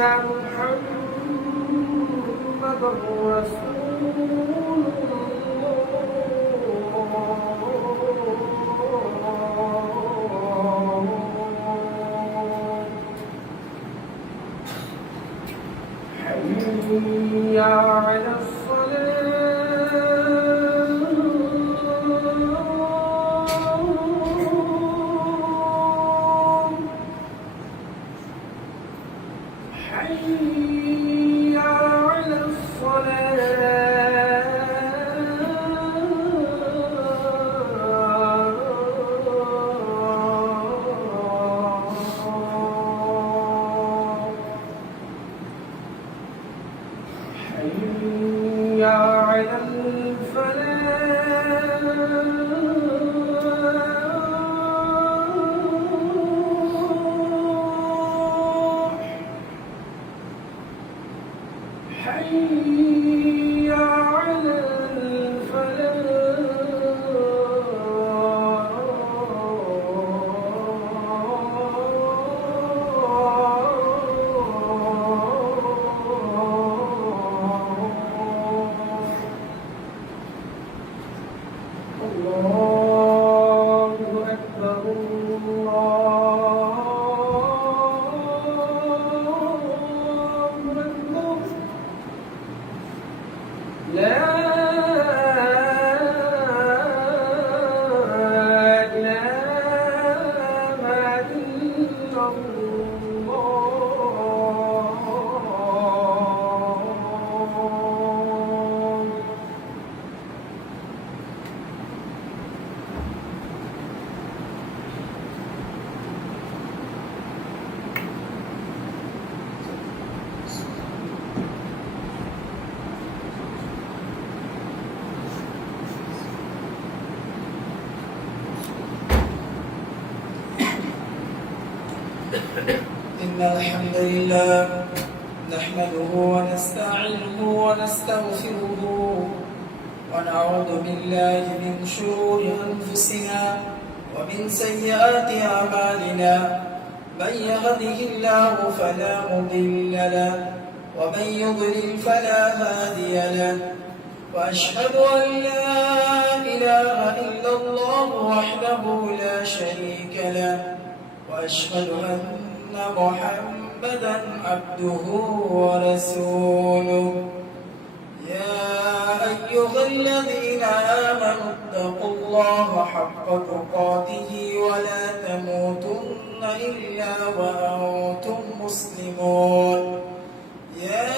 محمد رسول حي على الصلاة حي على الصلاة حي على الفلاح حي على الفلاح الله أكبر الله أكبر لا إله إلا الله إن الحمد لله نحمده ونستعينه ونستغفره ونعوذ بالله من شرور أنفسنا ومن سيئات أعمالنا من يهده الله فلا مضل له ومن يضلل فلا هادي له وأشهد أن لا إله إلا الله وحده لا شريك له وأشهد أن محمدا عبده ورسوله يا أيها الذين آمنوا اتقوا الله حق تقاته ولا تموتن إلا وأنتم مسلمون يا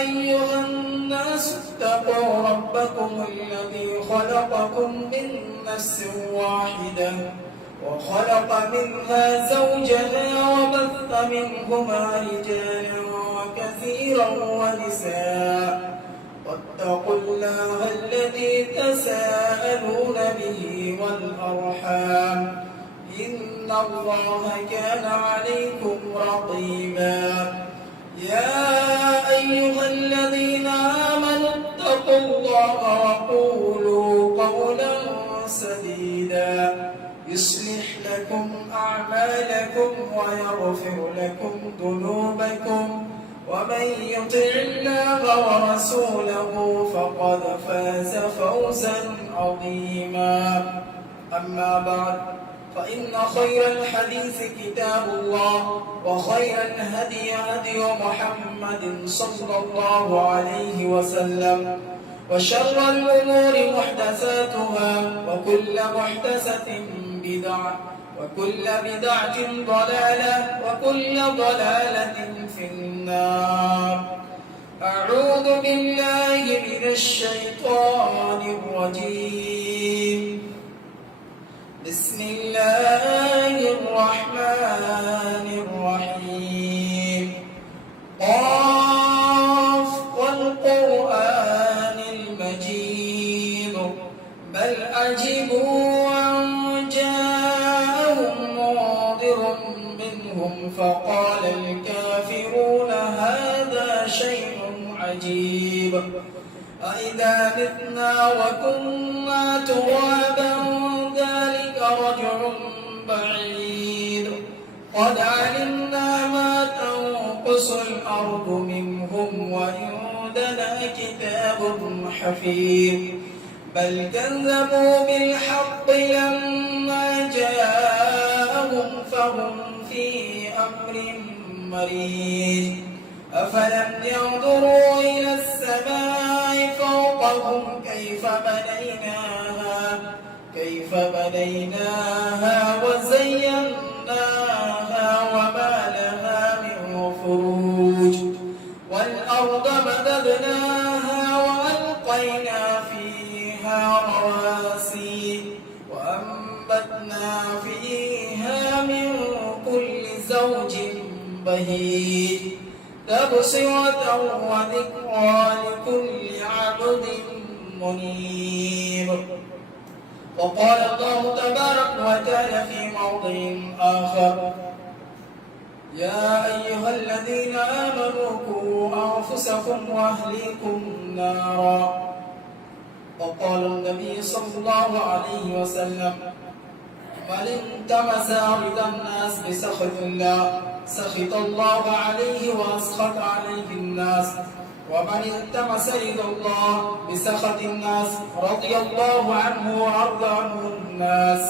أيها الناس اتقوا ربكم الذي خلقكم من نفس واحدة وخلق منها زوجها وبث منهما رجالا كثيرا ونساء واتقوا الله الذي تساءلون به والأرحام إن الله كان عليكم رقيبا يا أيها الذين آمنوا اتقوا الله وقولوا قولا سديدا يصلح لكم أعمالكم ويغفر لكم ذنوبكم ومن يطع الله ورسوله فقد فاز فوزا عظيما أما بعد فإن خير الحديث كتاب الله وخير الهدي هدي محمد صلى الله عليه وسلم وشر الأمور محدثاتها وكل محدثة بدعة وكل بدعة ضلالة وكل ضلالة في النار أعوذ بالله من الشيطان الرجيم بسم الله الرحمن الرحيم قاف والقرآن المجيد بل عجبوا أن جاءهم منذر منهم فقال الكافرون هذا شيء عجيب أإذا متنا وكنا ترابا ذلك رجع بعيد قد علمنا ما تنقص تنقص الأرض منهم وعندنا كتاب حفيظ بل كذبوا بالحق لما جاءهم فهم في أمر مريج أفلم ينظروا إلى السماء فوقهم كيف بنيناها وزيناها وما لها من فروج والأرض مددناها وألقينا فيها رواسي وأنبتنا فيها من كل زوج بهيج تبصرة وذكرى لكل عبد منيب. وقال الله تبارك وتعالى في موضع آخر يا أيها الذين آمنوا قوا أنفسكم وأهليكم نارا. وقال النبي صلى الله عليه وسلم من التمس رضا الناس بسخط الله سخط الله عليه وأسخط عليه الناس ومن التمس رضا الله بسخط الناس رضي الله عنه وأرضى عنه الناس.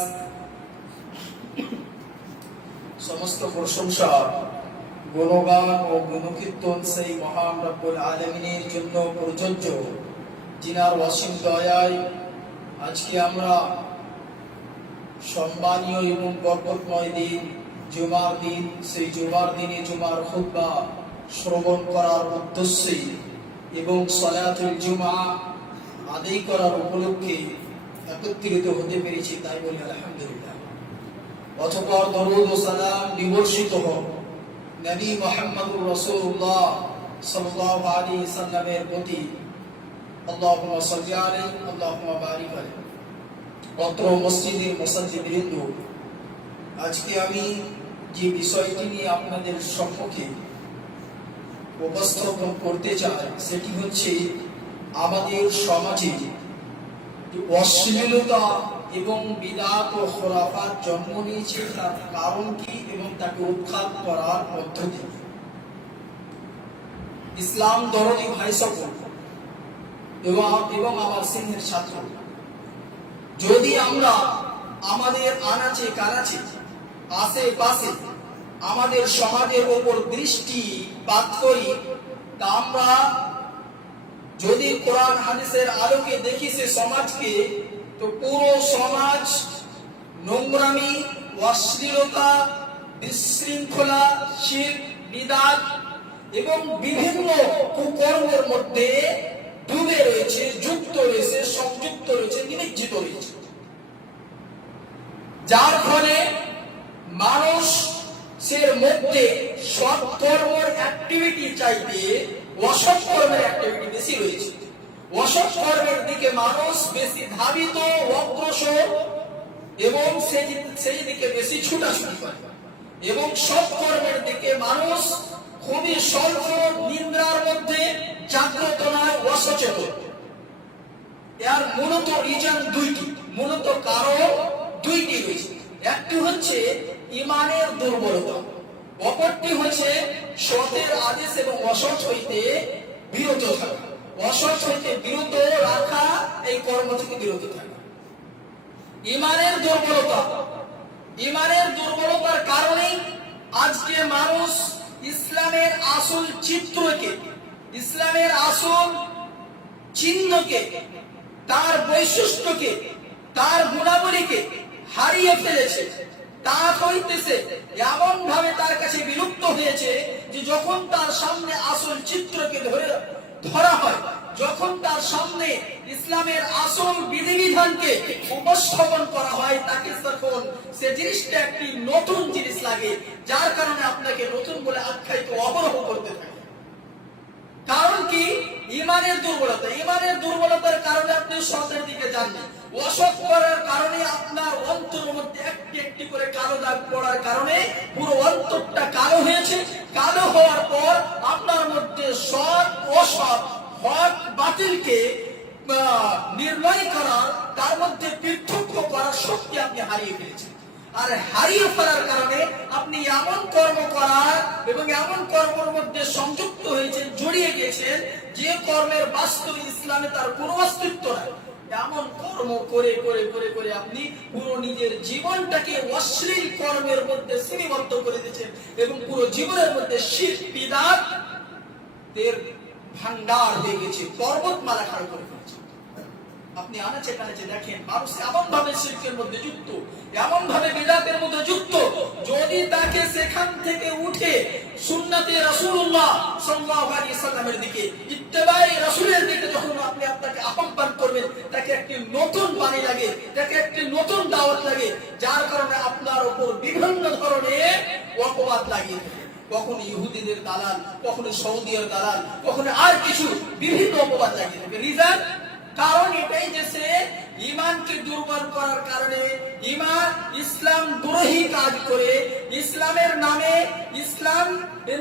সমস্ত প্রশংসা গুণগান ও গুণকীর্তন সেই মহান রব্বুল আলামিনের জন্য প্রযোজ্য, যিনার অসীম দয়ায় আজকে আমরা সম্মানীয় এবং বরকতময় দিন জুমার দিন, সেই জুমার দিনে জুমার খুতবা শ্রবণ করার উদ্দেশ্যে এবং সালাতুল জুমা আদায় করার উপলক্ষে একত্রিত হতে পেরেছি, তাই বলি আলহামদুলিল্লাহ। অতঃপর দরুদ ও সালাম বিবর্ষিত হোক নবী মুহাম্মদুর রাসূলুল্লাহ সাল্লাল্লাহু আলাইহি সাল্লামের প্রতি। আল্লাহুম্মা সাল্লি আলাইহি আল্লাহুম্মা বারিক আলাইহি। অত্র মসজিদের মুসাল্লিবৃন্দ, আজকে আমি যে বিষয়টি নিয়ে আপনাদের সম্মুখে উপস্থাপন করতে চাই সেটি হচ্ছে আমাদের সমাজে অশ্লীলতা এবং বিদআত ও খুরাফাত জন্ম নিয়েছে, তার কারণ কি এবং তাকে উৎখাত করার পদ্ধতি। ইসলাম দরদি ভাই সকল এবং আমার সিনিয়র ছাত্র, যদি আমরা আমাদের আনাচে কানাচে আশেপাশে আমাদের সমাজের উপর দৃষ্টিপাত করি, তা আমরা যদি কোরআন হাদিসের আলোকে দেখি সে সমাজকে, তো পুরো সমাজ নোংরামি, অশ্লীলতা, বিশৃঙ্খলা, শিরক, বিদআত এবং বিভিন্ন কুকর্মের মধ্যে ডুবে রয়েছে, যুক্ত রয়েছে, সংযুক্ত রয়েছে, নিমজ্জিত রয়েছে, যার ফলে মানুষের মধ্যে সৎ কর্মের অ্যাক্টিভিটি চাইতে অসৎ কর্মের অ্যাক্টিভিটি বেশি রয়েছে। অসৎ কর্মের দিকে মানুষ বেশি ধাবিত, অগ্রসর এবং সেই দিকে বেশি ছুটাছুটি করে, এবং সৎ কর্মের দিকে মানুষ খুবই স্বল্প, নিন্দার মধ্যে, জাগ্রত নয়, অসচেতন। এর মূলত রিজন দুইটি, মূলত কারণ দুইটি রয়েছে। একটি হচ্ছে ইমানের দুর্বলতা, অপরটি হচ্ছে সতের আদেশ এবং অসৎ হইতে বিরত থাকা, অসৎ হইতে বিরত রাখা, এই কর্ম থেকে বিরত থাকা। ইমানের দুর্বলতার কারণেই আজকে মানুষ ইসলামের আসল চিত্রকে, ইসলামের আসল চিহ্নকে, তার বৈশিষ্ট্যকে, তার গুণাবলীকে হারিয়ে ফেলেছে। তা হইতেছে এমন ভাবে তার কাছে বিলুপ্ত হয়েছে যে যখন তার সামনে আসল চিত্রকে ধরা হয়, যখন তার সামনে ইসলামের আসল বিধিবিধানকে উপস্থাপন করা হয়, তাকে তখন সে জিনিসটা একটি নতুন জিনিস লাগে, যার কারণে আপনাকে নতুন বলে আখ্যায়িত, অবরোহ করতে থাকে। কারণ কি? ইমানের দুর্বলতা। ইমানের দুর্বলতার কারণে আপনি সতের দিকে যাননি, অসৎ করার কারণে আপনার অন্তরের মধ্যে একটি একটি করে কালো দাগ পড়ার কারণে পুরো অন্তরটা কালো হয়েছে। কালো হওয়ার পর আপনার মধ্যে সৎ অসৎ, হক বাতিলকে নির্ণয় করার, তার মধ্যে পার্থক্য করার শক্তি আপনি হারিয়ে ফেলেছেন। আর হারিয়ে ফেলার কারণে আপনি এমন কর্ম করার এবং এমন কর্মের মধ্যে সংযুক্ত হয়েছেন, জড়িয়ে গেছেন, যে কর্মের বাস্তব ইসলামে তার কোনো অস্তিত্ব নাই। এমন কর্ম করে করে করে করে আপনি পুরো নিজের জীবনটাকে অশ্লীল কর্মের মধ্যে সীমাবদ্ধ করে দিয়েছেন এবং পুরো জীবনের মধ্যে শিরক বিদআত এর ভান্ডার হয়ে গেছে, পর্বতমালা খাড়া করে ফেলেছে। আপনি আনাচে কানাচে দেখেন মানুষ এমন ভাবে শিরকের মধ্যে যুক্ত, এমন ভাবে বিদআতের মধ্যে যুক্ত, যদি তাকে সেখান থেকে উঠে সুন্নতে রাসূলুল্লাহ সাল্লাল্লাহু আলাইহি সাল্লামের দিকে, ইত্তেবায়ে রাসূলের দিকে যখন আপনি আপনাকে আহ্বান করবেন, তাকে একটি নতুন বাণী লাগে, তাকে একটি নতুন দাওয়াত লাগে, যার কারণে আপনার উপর বিভিন্ন ধরনের অপবাদ লাগিয়ে থাকে। কখনো ইহুদিদের দালাল, কখনো সৌদির দালাল, কখনো আর কিছু বিভিন্ন অপবাদ লাগিয়ে থাকে। রিজন, কারণ এটাই যে সে ঈমানকে দুর্বল করার কারণে, ঈমান ইসলাম দ্রোহী কাজ করে, ইসলামের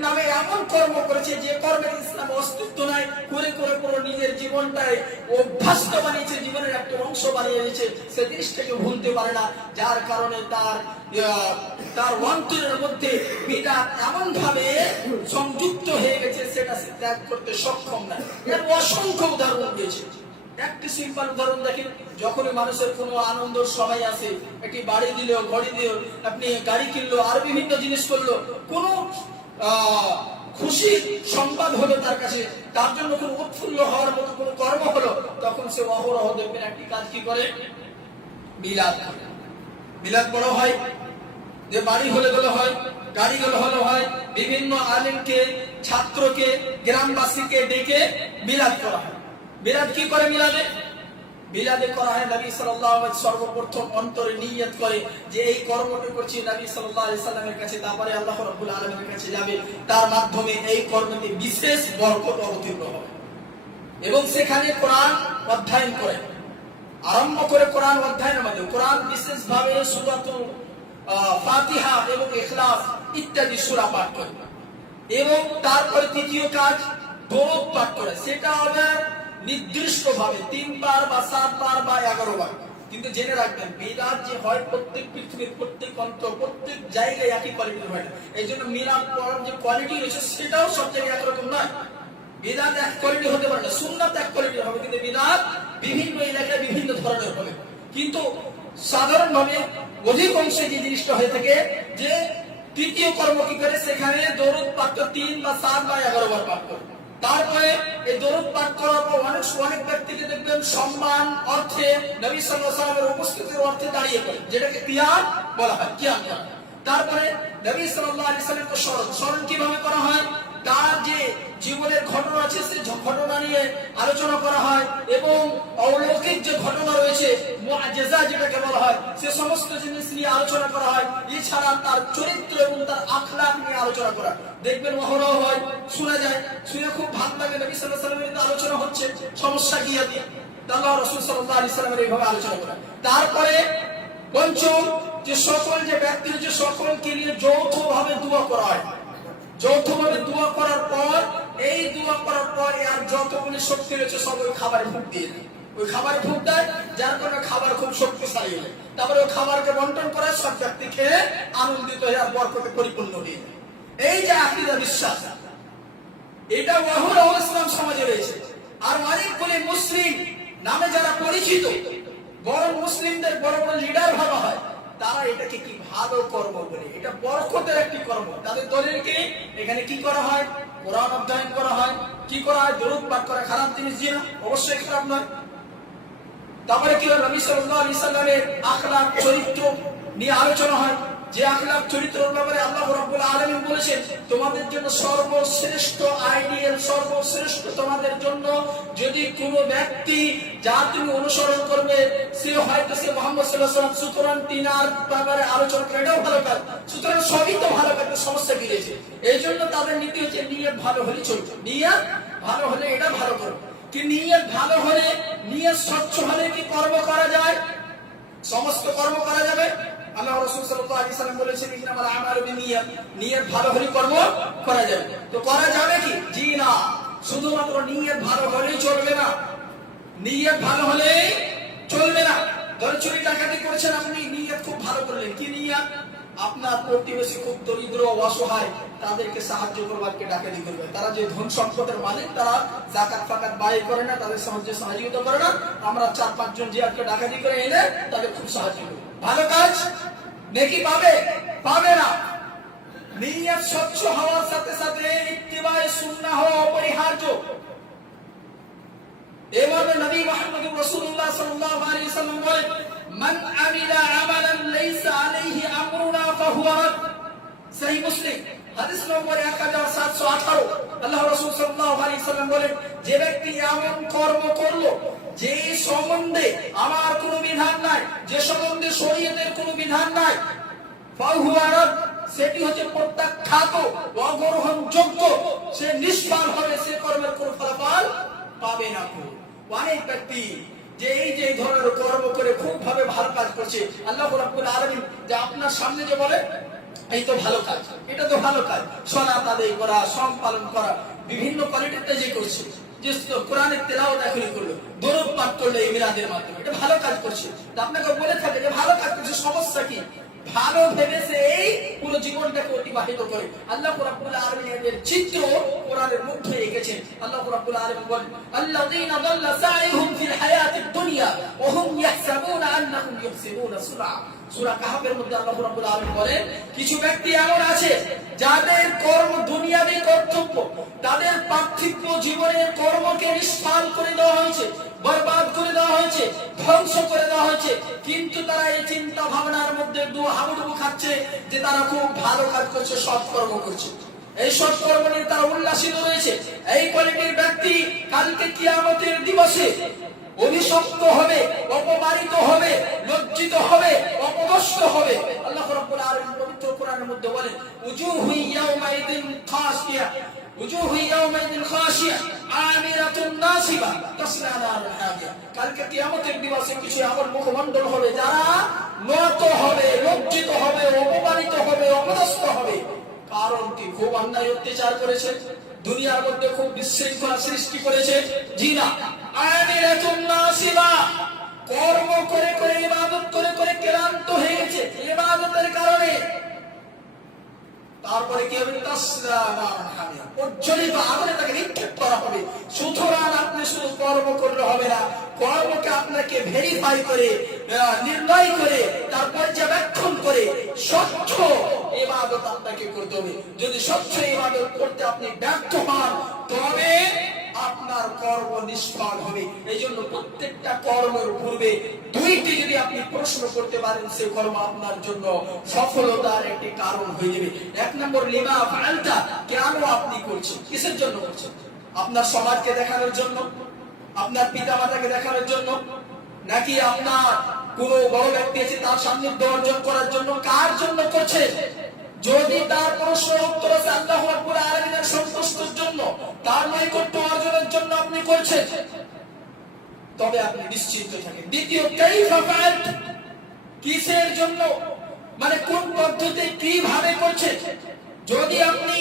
নামে এমন কর্ম করেছে যে কর্মের ইসলাম অস্তিত্ব নাই, করে করে পুরো নিজের জীবনটাই অভ্যস্ত বানিয়েছে, জীবনের একটা অংশ বানিয়ে নিয়েছে, সে জিনিসটাকে ভুলতে পারে না, যার কারণে তার অন্তরের মধ্যে বিদআত এমন ভাবে সংযুক্ত হয়ে গেছে, সেটা সে ত্যাগ করতে সক্ষম না। এর অসংখ্য উদাহরণ দিয়েছে। একটি সিম্পল উদাহরণ দেখেন, যখন মানুষের কোনো আনন্দের সময় আসে, একটি বাড়ি দিল, ঘড়ি দিল, আপনি গাড়ি কিনলো, আর বিভিন্ন জিনিস করলো, কোনো খুশি সংবাদ হলো তার কাছে, তার জন্য কোনো উৎফুল্ল হওয়ার মতো কোনো কর্ম হলো, তখন সে অহরহ দেখবেন একটি কাজ কি করে, মিলাদ করে। মিলাদ বড় হয়, যে বাড়ি হলে গেলে হয়, গাড়ি গেলে হলে হয়, বিভিন্ন আলেমকে, ছাত্রকে, গ্রামবাসীকে ডেকে মিলাদ করা হয়। মিলাদ কি করে? মিলাদে করা হয় নবী সাল্লাল্লাহু আলাইহি ওয়াসাল্লাম সর্বপ্রথম অন্তরে নিয়ত করে যে এই কর্মটি করছি নবী সাল্লাল্লাহু আলাইহি সাল্লামের কাছে, তারপরে আল্লাহ রাব্বুল আলামিনের কাছে যাবে, তার মাধ্যমে এই কর্মতে বিশেষ বরকত অবতীর্ণ হবে। এবং সেখানে কোরআন অধ্যয়ন করে, আরম্ভ করে কোরআন অধ্যয়নের মাধ্যমে কোরআন বিশেষভাবে সূরাতুল ফাতিহা এবং ইখলাস ইত্যাদি সূরা পাঠ করে, এবং তারপরে তৃতীয় কাজ দরুদ পাঠ করে। সেটা হবে নির্দিষ্ট ভাবে 3 বার বা 7 বার বা 11 বার। কিন্তু জেনে রাখবেন, বিদআত যে হয় প্রত্যেক পৃথিবীর প্রত্যেক অঞ্চল, প্রত্যেক জায়গায় একই কোয়ালিটির হয় না। এই জন্য মিলাদ পড়ার যে কোয়ালিটি রয়েছে সেটাও সব জায়গায় একরকম নয়। বিদআত এক কোয়ালিটি হতে পারে না, সুন্নাত এক কোয়ালিটির হবে, কিন্তু বিদআত বিভিন্ন এলাকায় বিভিন্ন ধরনের হবে। কিন্তু সাধারণভাবে অধিকাংশে যে জিনিসটা হয়ে থাকে যে তৃতীয় কর্ম কি করে, সেখানে দরুদ পাঠ 3 বা 7 বা 11 বার পাঠ করে। তারপরে এই দরুদ পাঠ করার পর অনেক ব্যক্তিকে দেখবেন সম্মান অর্থে নবী সাল্লাল্লাহু আলাইহি ওয়াসাল্লামের উপস্থিতির অর্থে দাঁড়িয়ে পড়ে, যেটাকে কিয়াম বলা হয়, কিয়াম করা। তারপরে নবী সাল্লাল্লাহু আলাইহি ওয়াসাল্লামকে স্মরণ কিভাবে করা হয়, তার যে জীবনের ঘটনা আছে সেই ঘটনা নিয়ে আলোচনা করা হয়, এবং অলৌকিক যে ঘটনা রয়েছে, মুআজিজা যেটাকে বলা হয়, সে সমস্ত জিনিস নিয়ে আলোচনা করা হয়। এছাড়া তার চরিত্র এবং তার আখলাক নিয়ে আলোচনা করা দেখবেন অহরহ হয়, শোনা যায়, শুনে খুব ভালো লাগে। নবী সাল্লাল্লাহু আলাইহি ওয়াসাল্লামের আলোচনা হচ্ছে, সমস্যা কি আছে, আল্লাহ রাসূল সাল্লাল্লাহু আলাইহি ওয়াসাল্লামের এইভাবে আলোচনা করা। তারপরে পঞ্চম যে সকল যে ব্যক্তির যে সকলকে নিয়ে যৌথভাবে দোয়া করা হয়। যৌথভাবে দোয়া করার পর, এই দোয়া করার পর আর যতগুলি শক্তি রয়েছে সব ওই খাবারে ফুঁক দিয়ে দেয়, ওই খাবারে ফুঁক দেয়, যার কারণে খাবার খুব শক্তিশালী হয়। তারপরে ওই খাবারকে বন্টন করে, সব ব্যক্তি খেয়ে আনন্দিত হয়ে আর বরকতে পরিপূর্ণ হয়ে যায়। এই যে আকীদা বিশ্বাস, এটা অহরহ ইসলাম সমাজে রয়েছে। আর অনেকগুলি মুসলিম নামে যারা পরিচিত, বড় মুসলিমদের বড় বড় লিডার ভাবা হয়, তারা এটাকে কি ভালো কর্ম বলে, এটা বরকতের একটি কর্ম। তাদের দলিলকে এখানে কি করা হয়, কোরআন অধ্যয়ন করা হয়, কি করা হয়, দরুদ পাঠ করা। খারাপ জিনিস জি না, অবশ্যই খারাপ নয়। তারপরে কি হয়, নবী সাল্লাল্লাহু আলাইহি সাল্লামের আখলাক চরিত্র নিয়ে আলোচনা হয়, যে আখলাক চরিত্রের ব্যাপারে আল্লাহ রাব্বুল আলামিন বলেছেন তোমাদের জন্য সর্বশ্রেষ্ঠ আইডিয়াল, সর্বশ্রেষ্ঠ তোমাদের জন্য যদি কোনো ব্যক্তি যা তুমি অনুসরণ করবে সে হয়তো সে মুহাম্মদ সাল্লাল্লাহু আলাইহি ওয়াসাল্লাম। সুতরাং তিনার ব্যাপারে আলোচনা করে, এটাও ভালো কাজ। সুতরাং সবই তো ভালো কাজ, সমস্যা কি রয়েছে? এই জন্য তাদের নীতি হচ্ছে নিয়ত ভালো হলে চলবে, নিয়ত ভালো হলে এটা ভালো করবে। কি নিয়ত ভালো হলে, নিয়ত স্বচ্ছ হলে কি কর্ম করা যায়? সমস্ত কর্ম করা যাবে। আল্লাহ রাসূল সাল্লাল্লাহু আলাইহি ওয়াসাল্লাম বলেছেন ইন্নামাল আমালু বিনিয়াত, নিয়ত ভালো হলে কর্ম করা যাবে। তো করা যাবে কি? জি না, শুধুমাত্র নিয়ত ভালো হলেই চলবে না, নিয়ত ভালো হলেই চলবে না। ধরে চুরি ডাকাতি করেছেন আপনি, নিয়ত খুব ভালো করলেন, কি নিয়ত? আপনার প্রতিবেশী খুব দরিদ্র অসহায়, তাদেরকে সাহায্য করবারকে ডাকাতি করবে। তারা যে ধন সম্পদের মালিক, তারা যাকাত ফাকাত ব্যয় করে না, তাদের সহযোগিতা করে না। আমরা 4-5 জন যে আজকে ডাকাতি করে এনে তাদের খুব সাহায্য করি। ভালো কাজ নেকি পাবে? পাবে না। নিয়ত স্বচ্ছ হওয়ার সাথে সাথে ইত্তিবায়ে সুন্নাহ হওয়া অপরিহার্য। এভাবে নবী মুহাম্মদ রাসূলুল্লাহ সাল্লাল্লাহু আলাইহি ওয়াসাল্লাম বলেন, মান আমিলা আমালান লাইসা আলাইহি আমরুনা ফাহুয়া রাদ। সহিহ মুসলিম হাদিস নম্বর 1718। আল্লাহ রাসূল সাল্লাল্লাহু আলাইহি ওয়াসাল্লাম বলেন, যে ব্যক্তি এমন কর্ম করলো যে সম্বন্ধে আমার কোনো বিধান নাই, যে সম্বন্ধে শরীয়তের কোনো বিধান নাই, ফাহুয়া রাদ, সেটি হচ্ছে প্রত্যাখ্যাত, অগ্রহণযোগ্য, সে নিষ্ফল হবে, সে কর্মের কোনো ফলাফল পাবে না। অনেক ব্যক্তি যে এই যে ধরনের কর্ম করে খুব ভাবে ভালো কাজ করছে, আল্লাহ রাব্বুল আলামিন যে আপনার সামনে যে বলে এই তো ভালো কাজ, এটা তো ভালো কাজ, সালাত আদায় করা, সম পালন করা, বিভিন্ন কোয়ালিটিতে যে করছে, যে কোরআনের তেলাওয়াত এখনই করলো, দরুদ পাঠ করলো এই মিলাদের মাধ্যমে, এটা ভালো কাজ করছে। আপনাকে বলে থাকে যে ভালো কাজ করছে, সমস্যা কি? ভালো ভেবেছে এই পুরো জীবনটাকে অতিবাহিত করে। আল্লাহ রাব্বুল আলামিনের চিত্র কোরআনের মধ্যে এঁকেছেন। আল্লাহ রাব্বুল আলামিন বলেন, আল্লাযীনা দাল্লা সাইহুম ফিল হায়াতিদ দুনিয়া ওয়া হুম ইয়াহসাবুনা আন্নাহুম ইউহসিনুনা সুনআ। সূরা কাহফের মধ্যে আল্লাহ রাব্বুল আলামিন বলেন, কিছু ব্যক্তি এমন আছে যাদের কর্ম দুনিয়াবী কর্তব্য, তাদের পার্থিব জীবনের কর্মকে নিষ্ফল করে দেওয়া হয়েছে, বরবাদ করে দেওয়া হয়েছে, ধ্বংস করে দেওয়া হয়েছে, কিন্তু তারা এই চিন্তা ভাবনার মধ্যে হাবুডুবু খাচ্ছে যে তারা খুব ভালো কাজ করছে, সৎকর্ম করছে, এই সৎকর্ম নিয়ে তারা উল্লাসিত রয়েছে। এই কোয়ালিটির ব্যক্তি কালকে কিয়ামতের দিবসে অভিশপ্ত হবে, অপমানিত হবে, লজ্জিত হবে, অপদস্থ হবে। আল্লাহ রাব্বুল আলামিন পবিত্র কোরআনের মধ্যে বলেন, উজুহু ইয়াওমাইদিন খাশিয়া, উজুহু ইয়াওমাইদিন খাশিয়া আমিরাতুন নাসিবা তাসলা নারান হামিয়া। কালকে কিয়ামতের দিবসে কিছু এমন মুখমণ্ডল হবে যারা নত হবে, লজ্জিত হবে, অপমানিত হবে, অপদস্থ হবে। কারণ কি? খুব অন্যায় অত্যাচার করেছে, দুনিয়ার মধ্যে খুব বিশৃঙ্খলা সৃষ্টি করেছে। জি না, আমিরাতুন নাসিবা, কর্ম করে করে, ইবাদত করে করে ক্লান্ত হয়ে গেছে ইবাদতের কারণে। তারপরে কি হবে? তাসলা নারান হামিয়া, প্রজ্বলিত আগুনে তাকে নিক্ষেপ করা হবে। সুতরাং আপনি শুধু কর্ম করলে হবে না, কর্মকে আপনাকে ভেরিফাই করে, নির্ণয় করে, তার পর্যবেক্ষণ করে স্বচ্ছ ইবাদত আপনাকে করতে হবে। যদি স্বচ্ছ ইবাদত করতে আপনি ব্যর্থ হন, তবে আপনার কর্ম নিষ্ফল হবে। এই জন্য প্রত্যেকটা কর্মের পূর্বে দুইটি যদি আপনি প্রশ্ন করতে পারেন, সে কর্ম আপনার জন্য সফলতার একটি কারণ হয়ে যাবে। এক নম্বর, লিমা ফাআলতা, কেন আপনি করছেন, কিসের জন্য করছেন? আপনার সমাজকে দেখানোর জন্য, আপনার পিতামাতাকে দেখানোর জন্য, নাকি আপনার কোন বড় ব্যক্তি আছে তার সান্নিধ্য অর্জন করার জন্য? কার জন্য করছেন? যদি তার প্রশ্নের উত্তর আছে আল্লাহ রাব্বুল আলামিনের সন্তুষ্টির জন্য, তার নৈকট্য অর্জনের জন্য আপনি করছেন, তবে আপনি নিশ্চিন্ত থাকেন। দ্বিতীয়, কাইফা ফাআলত, কিসের জন্য, মানে কোন পদ্ধতিতে, কিভাবে করছেন? যদি আপনি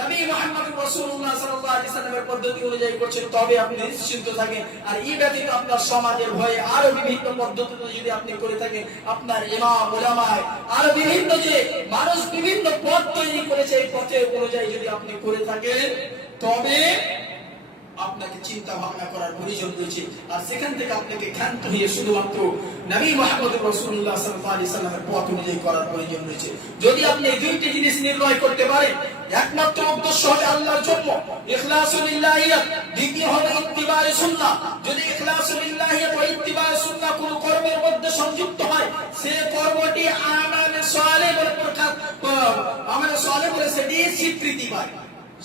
নবী মুহাম্মদ রাসূলুল্লাহ সাল্লাল্লাহু আলাইহি ওয়াসাল্লামের পদ্ধতি অনুযায়ী করছেন, তবে আপনি নিশ্চিন্ত থাকেন। আর এই ব্যতীত আপনার সমাজের ভয়ে আরো বিভিন্ন পদ্ধতিতে যদি আপনি করে থাকেন, আপনার ইমাম উলামায়ে আরো বিভিন্ন যে মানুষ বিভিন্ন পথ তৈরি করেছে, এই পথের অনুযায়ী যদি আপনি করে থাকেন, তবে আপনাকে চিন্তা ভাবনা করার প্রয়োজন রয়েছে। আর সেখান থেকে আপনাকে ক্ষান্ত হয়ে শুধুমাত্র নবী মুহাম্মদ রাসূলুল্লাহ সাল্লাল্লাহু আলাইহি ওয়াসাল্লামের পথ অনুযায়ী করার প্রয়োজন রয়েছে। যদি আপনি এই দুইটি জিনিস নির্ণয় করতে পারেন, একমাত্র উদ্দেশ্য হবে আল্লাহর জন্য, ইখলাসুল লিল্লাহিয়াত, দ্বিতীয় হবে ইত্তিবায়ে সুন্নাহ। যদি ইখলাসুল লিল্লাহিয়াত ও ইত্তিবায়ে সুন্নাহ কোন কর্মের মধ্যে সংযুক্ত হয়, সে কর্মটি আমালে সালেহ বলে প্রকাশ, আমালে সালেহ বলে সেটি স্বীকৃতি পায়।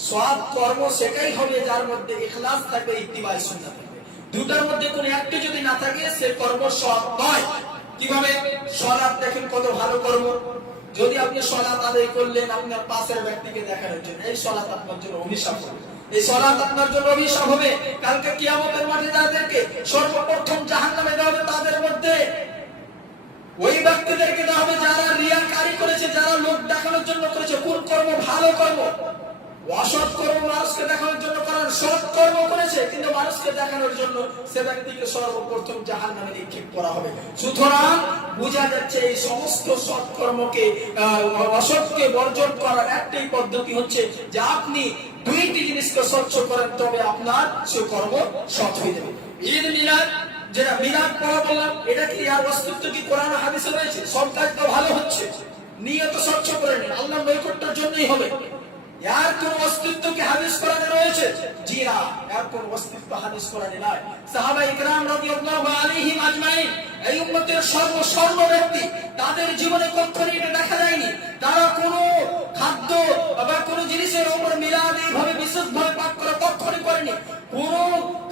সৎ কর্ম সেটাই হবে যার মধ্যে ইখলাস থাকবে, ইত্তিবায়ে সুন্নাহ থাকবে। দুটার মধ্যে কোন একটি যদি না থাকে, সে কর্ম সৎ নয়। কিভাবে? সালাত দেখেন কত ভালো কর্ম। যদি আপনি সালাত আদায় করলেন আপনার পাশের ব্যক্তিকে দেখানোর জন্য, এই সালাত আপনার জন্য অভিশাপ হবে। এই সালাত আপনার জন্য অভিশাপ হবে। কালকে কিয়ামতের মাঠে যাদেরকে সর্বপ্রথম জাহান্নামে দেওয়া হবে, তাদের মধ্যে ওই ব্যক্তিদেরকে দেওয়া হবে যারা রিয়াকারি করেছে, যারা লোক দেখানোর জন্য করেছে। কোন কর্ম? ভালো কর্ম। অসৎ কর্ম মানুষকে দেখানোর জন্য করার সৎ কর্ম করেছে কিন্তু মানুষকে দেখানোর জন্য সে ব্যক্তিকে সর্বপ্রথম জাহান্নামে নিক্ষেপ করা হবে। সুতরাং বোঝা যাচ্ছে এই সমস্ত সৎকর্মকে অসৎকে বর্জন করার একটাই পদ্ধতি হচ্ছে যে আপনি দুইটি জিনিসকে স্বচ্ছ করেন, তবে আপনার সে কর্ম সৎ হয়ে যাবে। ঈদ মিলাদ, যেটা মিলাদ পড়া বললাম, এটা কি আর অস্তিত্ব কি কোরআন হাদিসে রয়েছে? সব কাজ তো ভালো হচ্ছে, নিয়ত স্বচ্ছ করে নিন, আল্লাহর নৈকট্যের জন্যই হবে। এর কোন অস্তিত্ব কি হাদিস কোরআনে রয়েছে? জি না, এর কোন অস্তিত্ব হাদিস কোরআনে নাই। সাহাবায়ে কেরাম রাদিয়াল্লাহু আলাইহিম আজমাইন, এই উম্মতের সর্বস্বর্ণ ব্যক্তি, তাদের জীবনে কখনো এটা দেখা যায়নি তারা কোনো খাদ্য বা কোনো জিনিসের উপর মিলাদ এইভাবে বিশেষভাবে পাক করা কখনোই করেনি। কোনো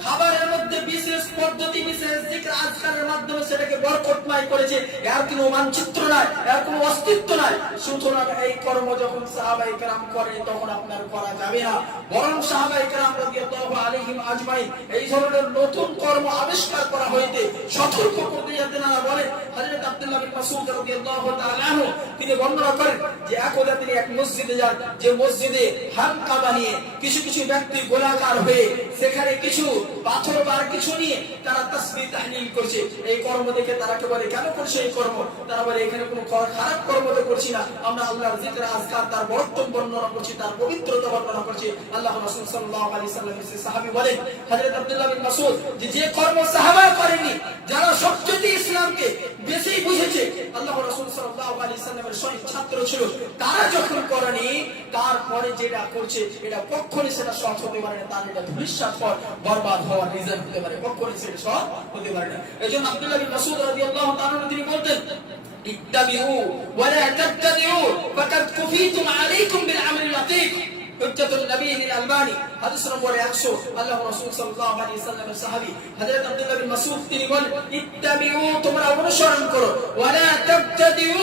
খাবারের মধ্যে বিশেষ পদ্ধতি, বিশেষ জিকির আজকারের মাধ্যমে সেটাকে বরকতময় করেছে, এর কোনো মানচিত্র নাই, এর কোনো অস্তিত্ব নাই। সুতরাং এই কর্ম যখন সাহাবায়ে কেরাম করে তখন আপনার করা যাবে না। বরং সাহাবায়ে কেরাম রাদিয়াল্লাহু আলাইহিম আজমাইন এই ধরনের নতুন কর্ম আবিষ্কার করা হইতে সতর্ক করতে যাতে না বলে। হযরত আব্দুল্লাহ বিন মাসউদ রাদিয়াল্লাহু তাআলা আনহু তিনি বর্ণনা করেন যে একদা তিনি এক মসজিদে যান, যে মসজিদে হালকা বানিয়ে কিছু কিছু ব্যক্তি গোলাকার হয়ে সেখানে কিছু পাথর বা কিছু নিয়ে তারা তাসবিহ তাহলিল করছে। এই কর্ম দেখে তারাকে বলে, কেন করছো এই কর্ম? তারা বলে, এখানে কোনো খারাপ কর্ম তো করছি না, আমরা আল্লাহর জিকির আজকার, তার বরকত বর্ণনা করছি, তার পবিত্রতা বর্ণনা করছি। আল্লাহর রাসূল সাল্লাল্লাহু আলাইহি সাল্লাম সাহাবী বলেন, হযরত আব্দুল্লাহ বিন মাসউদ, যে কর্ম সাহাবা করেনি, যারা সত্যি ইসলামকে বেশি বুঝেছে, আল্লাহর রাসূল সাল্লাল্লাহু আলাইহি সাল্লামের শহীদ ছাত্র ছিল, তারা যখন করেনি তারপরে যেটা করছে এটা কখনোই সেটা সৎ হতে পারে না, তার এটা ভবিষ্যৎ পর বরবাদ হওয়ার রিজন হতে পারে, কখনোই সেটা সৎ হতে পারে না। এইজন্য আব্দুল্লাহ বিন মাসউদ রাদিয়াল্লাহু তাআলা তিনি বলতেন, ইত্তাবিউ ওয়া লা তাবতাদিউ ফাকাদ কুফিতুম আলাইকুম বিল আমরি লাতীফ। হুজ্জাতুন নবী আল-আলবানী হাদিস নম্বর 100, আল্লাহর রাসূল সাল্লাল্লাহু আলাইহি সাল্লামের সাহাবী হযরত আব্দুল্লাহ বিন মাসউদ তিনি বলেন, ইত্তাবিউ, তোমরা অনুসরণ করো, ওয়া লা তাবতাদিউ,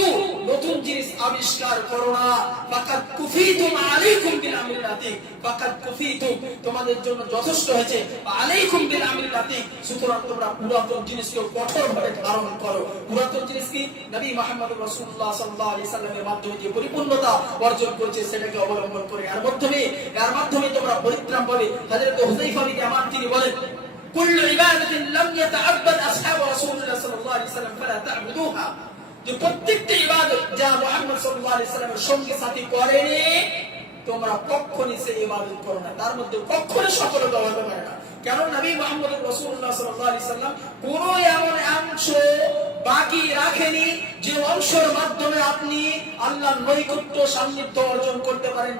নতুন জিনিস আবিষ্কার করো না, ফাকাদ কুফিতুম আলাইকুম বিল আমরি লাতীফ, ফাকাদ কুফিতুম, তোমাদের জন্য যথেষ্ট হয়েছে, আলাইকুম বিল আমরি লাতীফ, সুতরাং তোমরা পুরাতন জিনিসকে কঠোরভাবে ধারণ করো। পুরাতন জিনিস কি? নবী মুহাম্মদ রাসূলুল্লাহ সাল্লাল্লাহু আলাইহি সাল্লামের মাধ্যমে যে পরিপূর্ণতা অর্জন করেছে সেটাকে অবলম্বন করে এর মাধ্যমে তোমরা পরিত্রাণ পাবে। হযরত হুযায়ফা বিন ইয়ামান তিনি বলেন, কুল্লু ইবাদাতিন লাম ইয়াতাআব্বাদ আসহাবু রাসূলিল্লাহ সাল্লাল্লাহু আলাইহি সাল্লাম ফালা তা'বুদুহা, যে প্রত্যেকটা ইবাদত যা মুহাম্মদ সাল্লাল্লাহু আলাইহি সাল্লামের সঙ্গে সাথী করেনি তোমরা কখনোই সেই ইবাদত করো না, তার মধ্যে কখনোই সফলতা হতে পারে না। কেন? নবী মুহাম্মদ রাসূলুল্লাহ সাল্লাল্লাহু আলাইহি সাল্লাম কোন এমন অংশ বাকি রাখেনি যে অংশের মাধ্যমে আপনি আল্লাহর নৈকট্য সান্নিধ্য অর্জন করতে পারেন,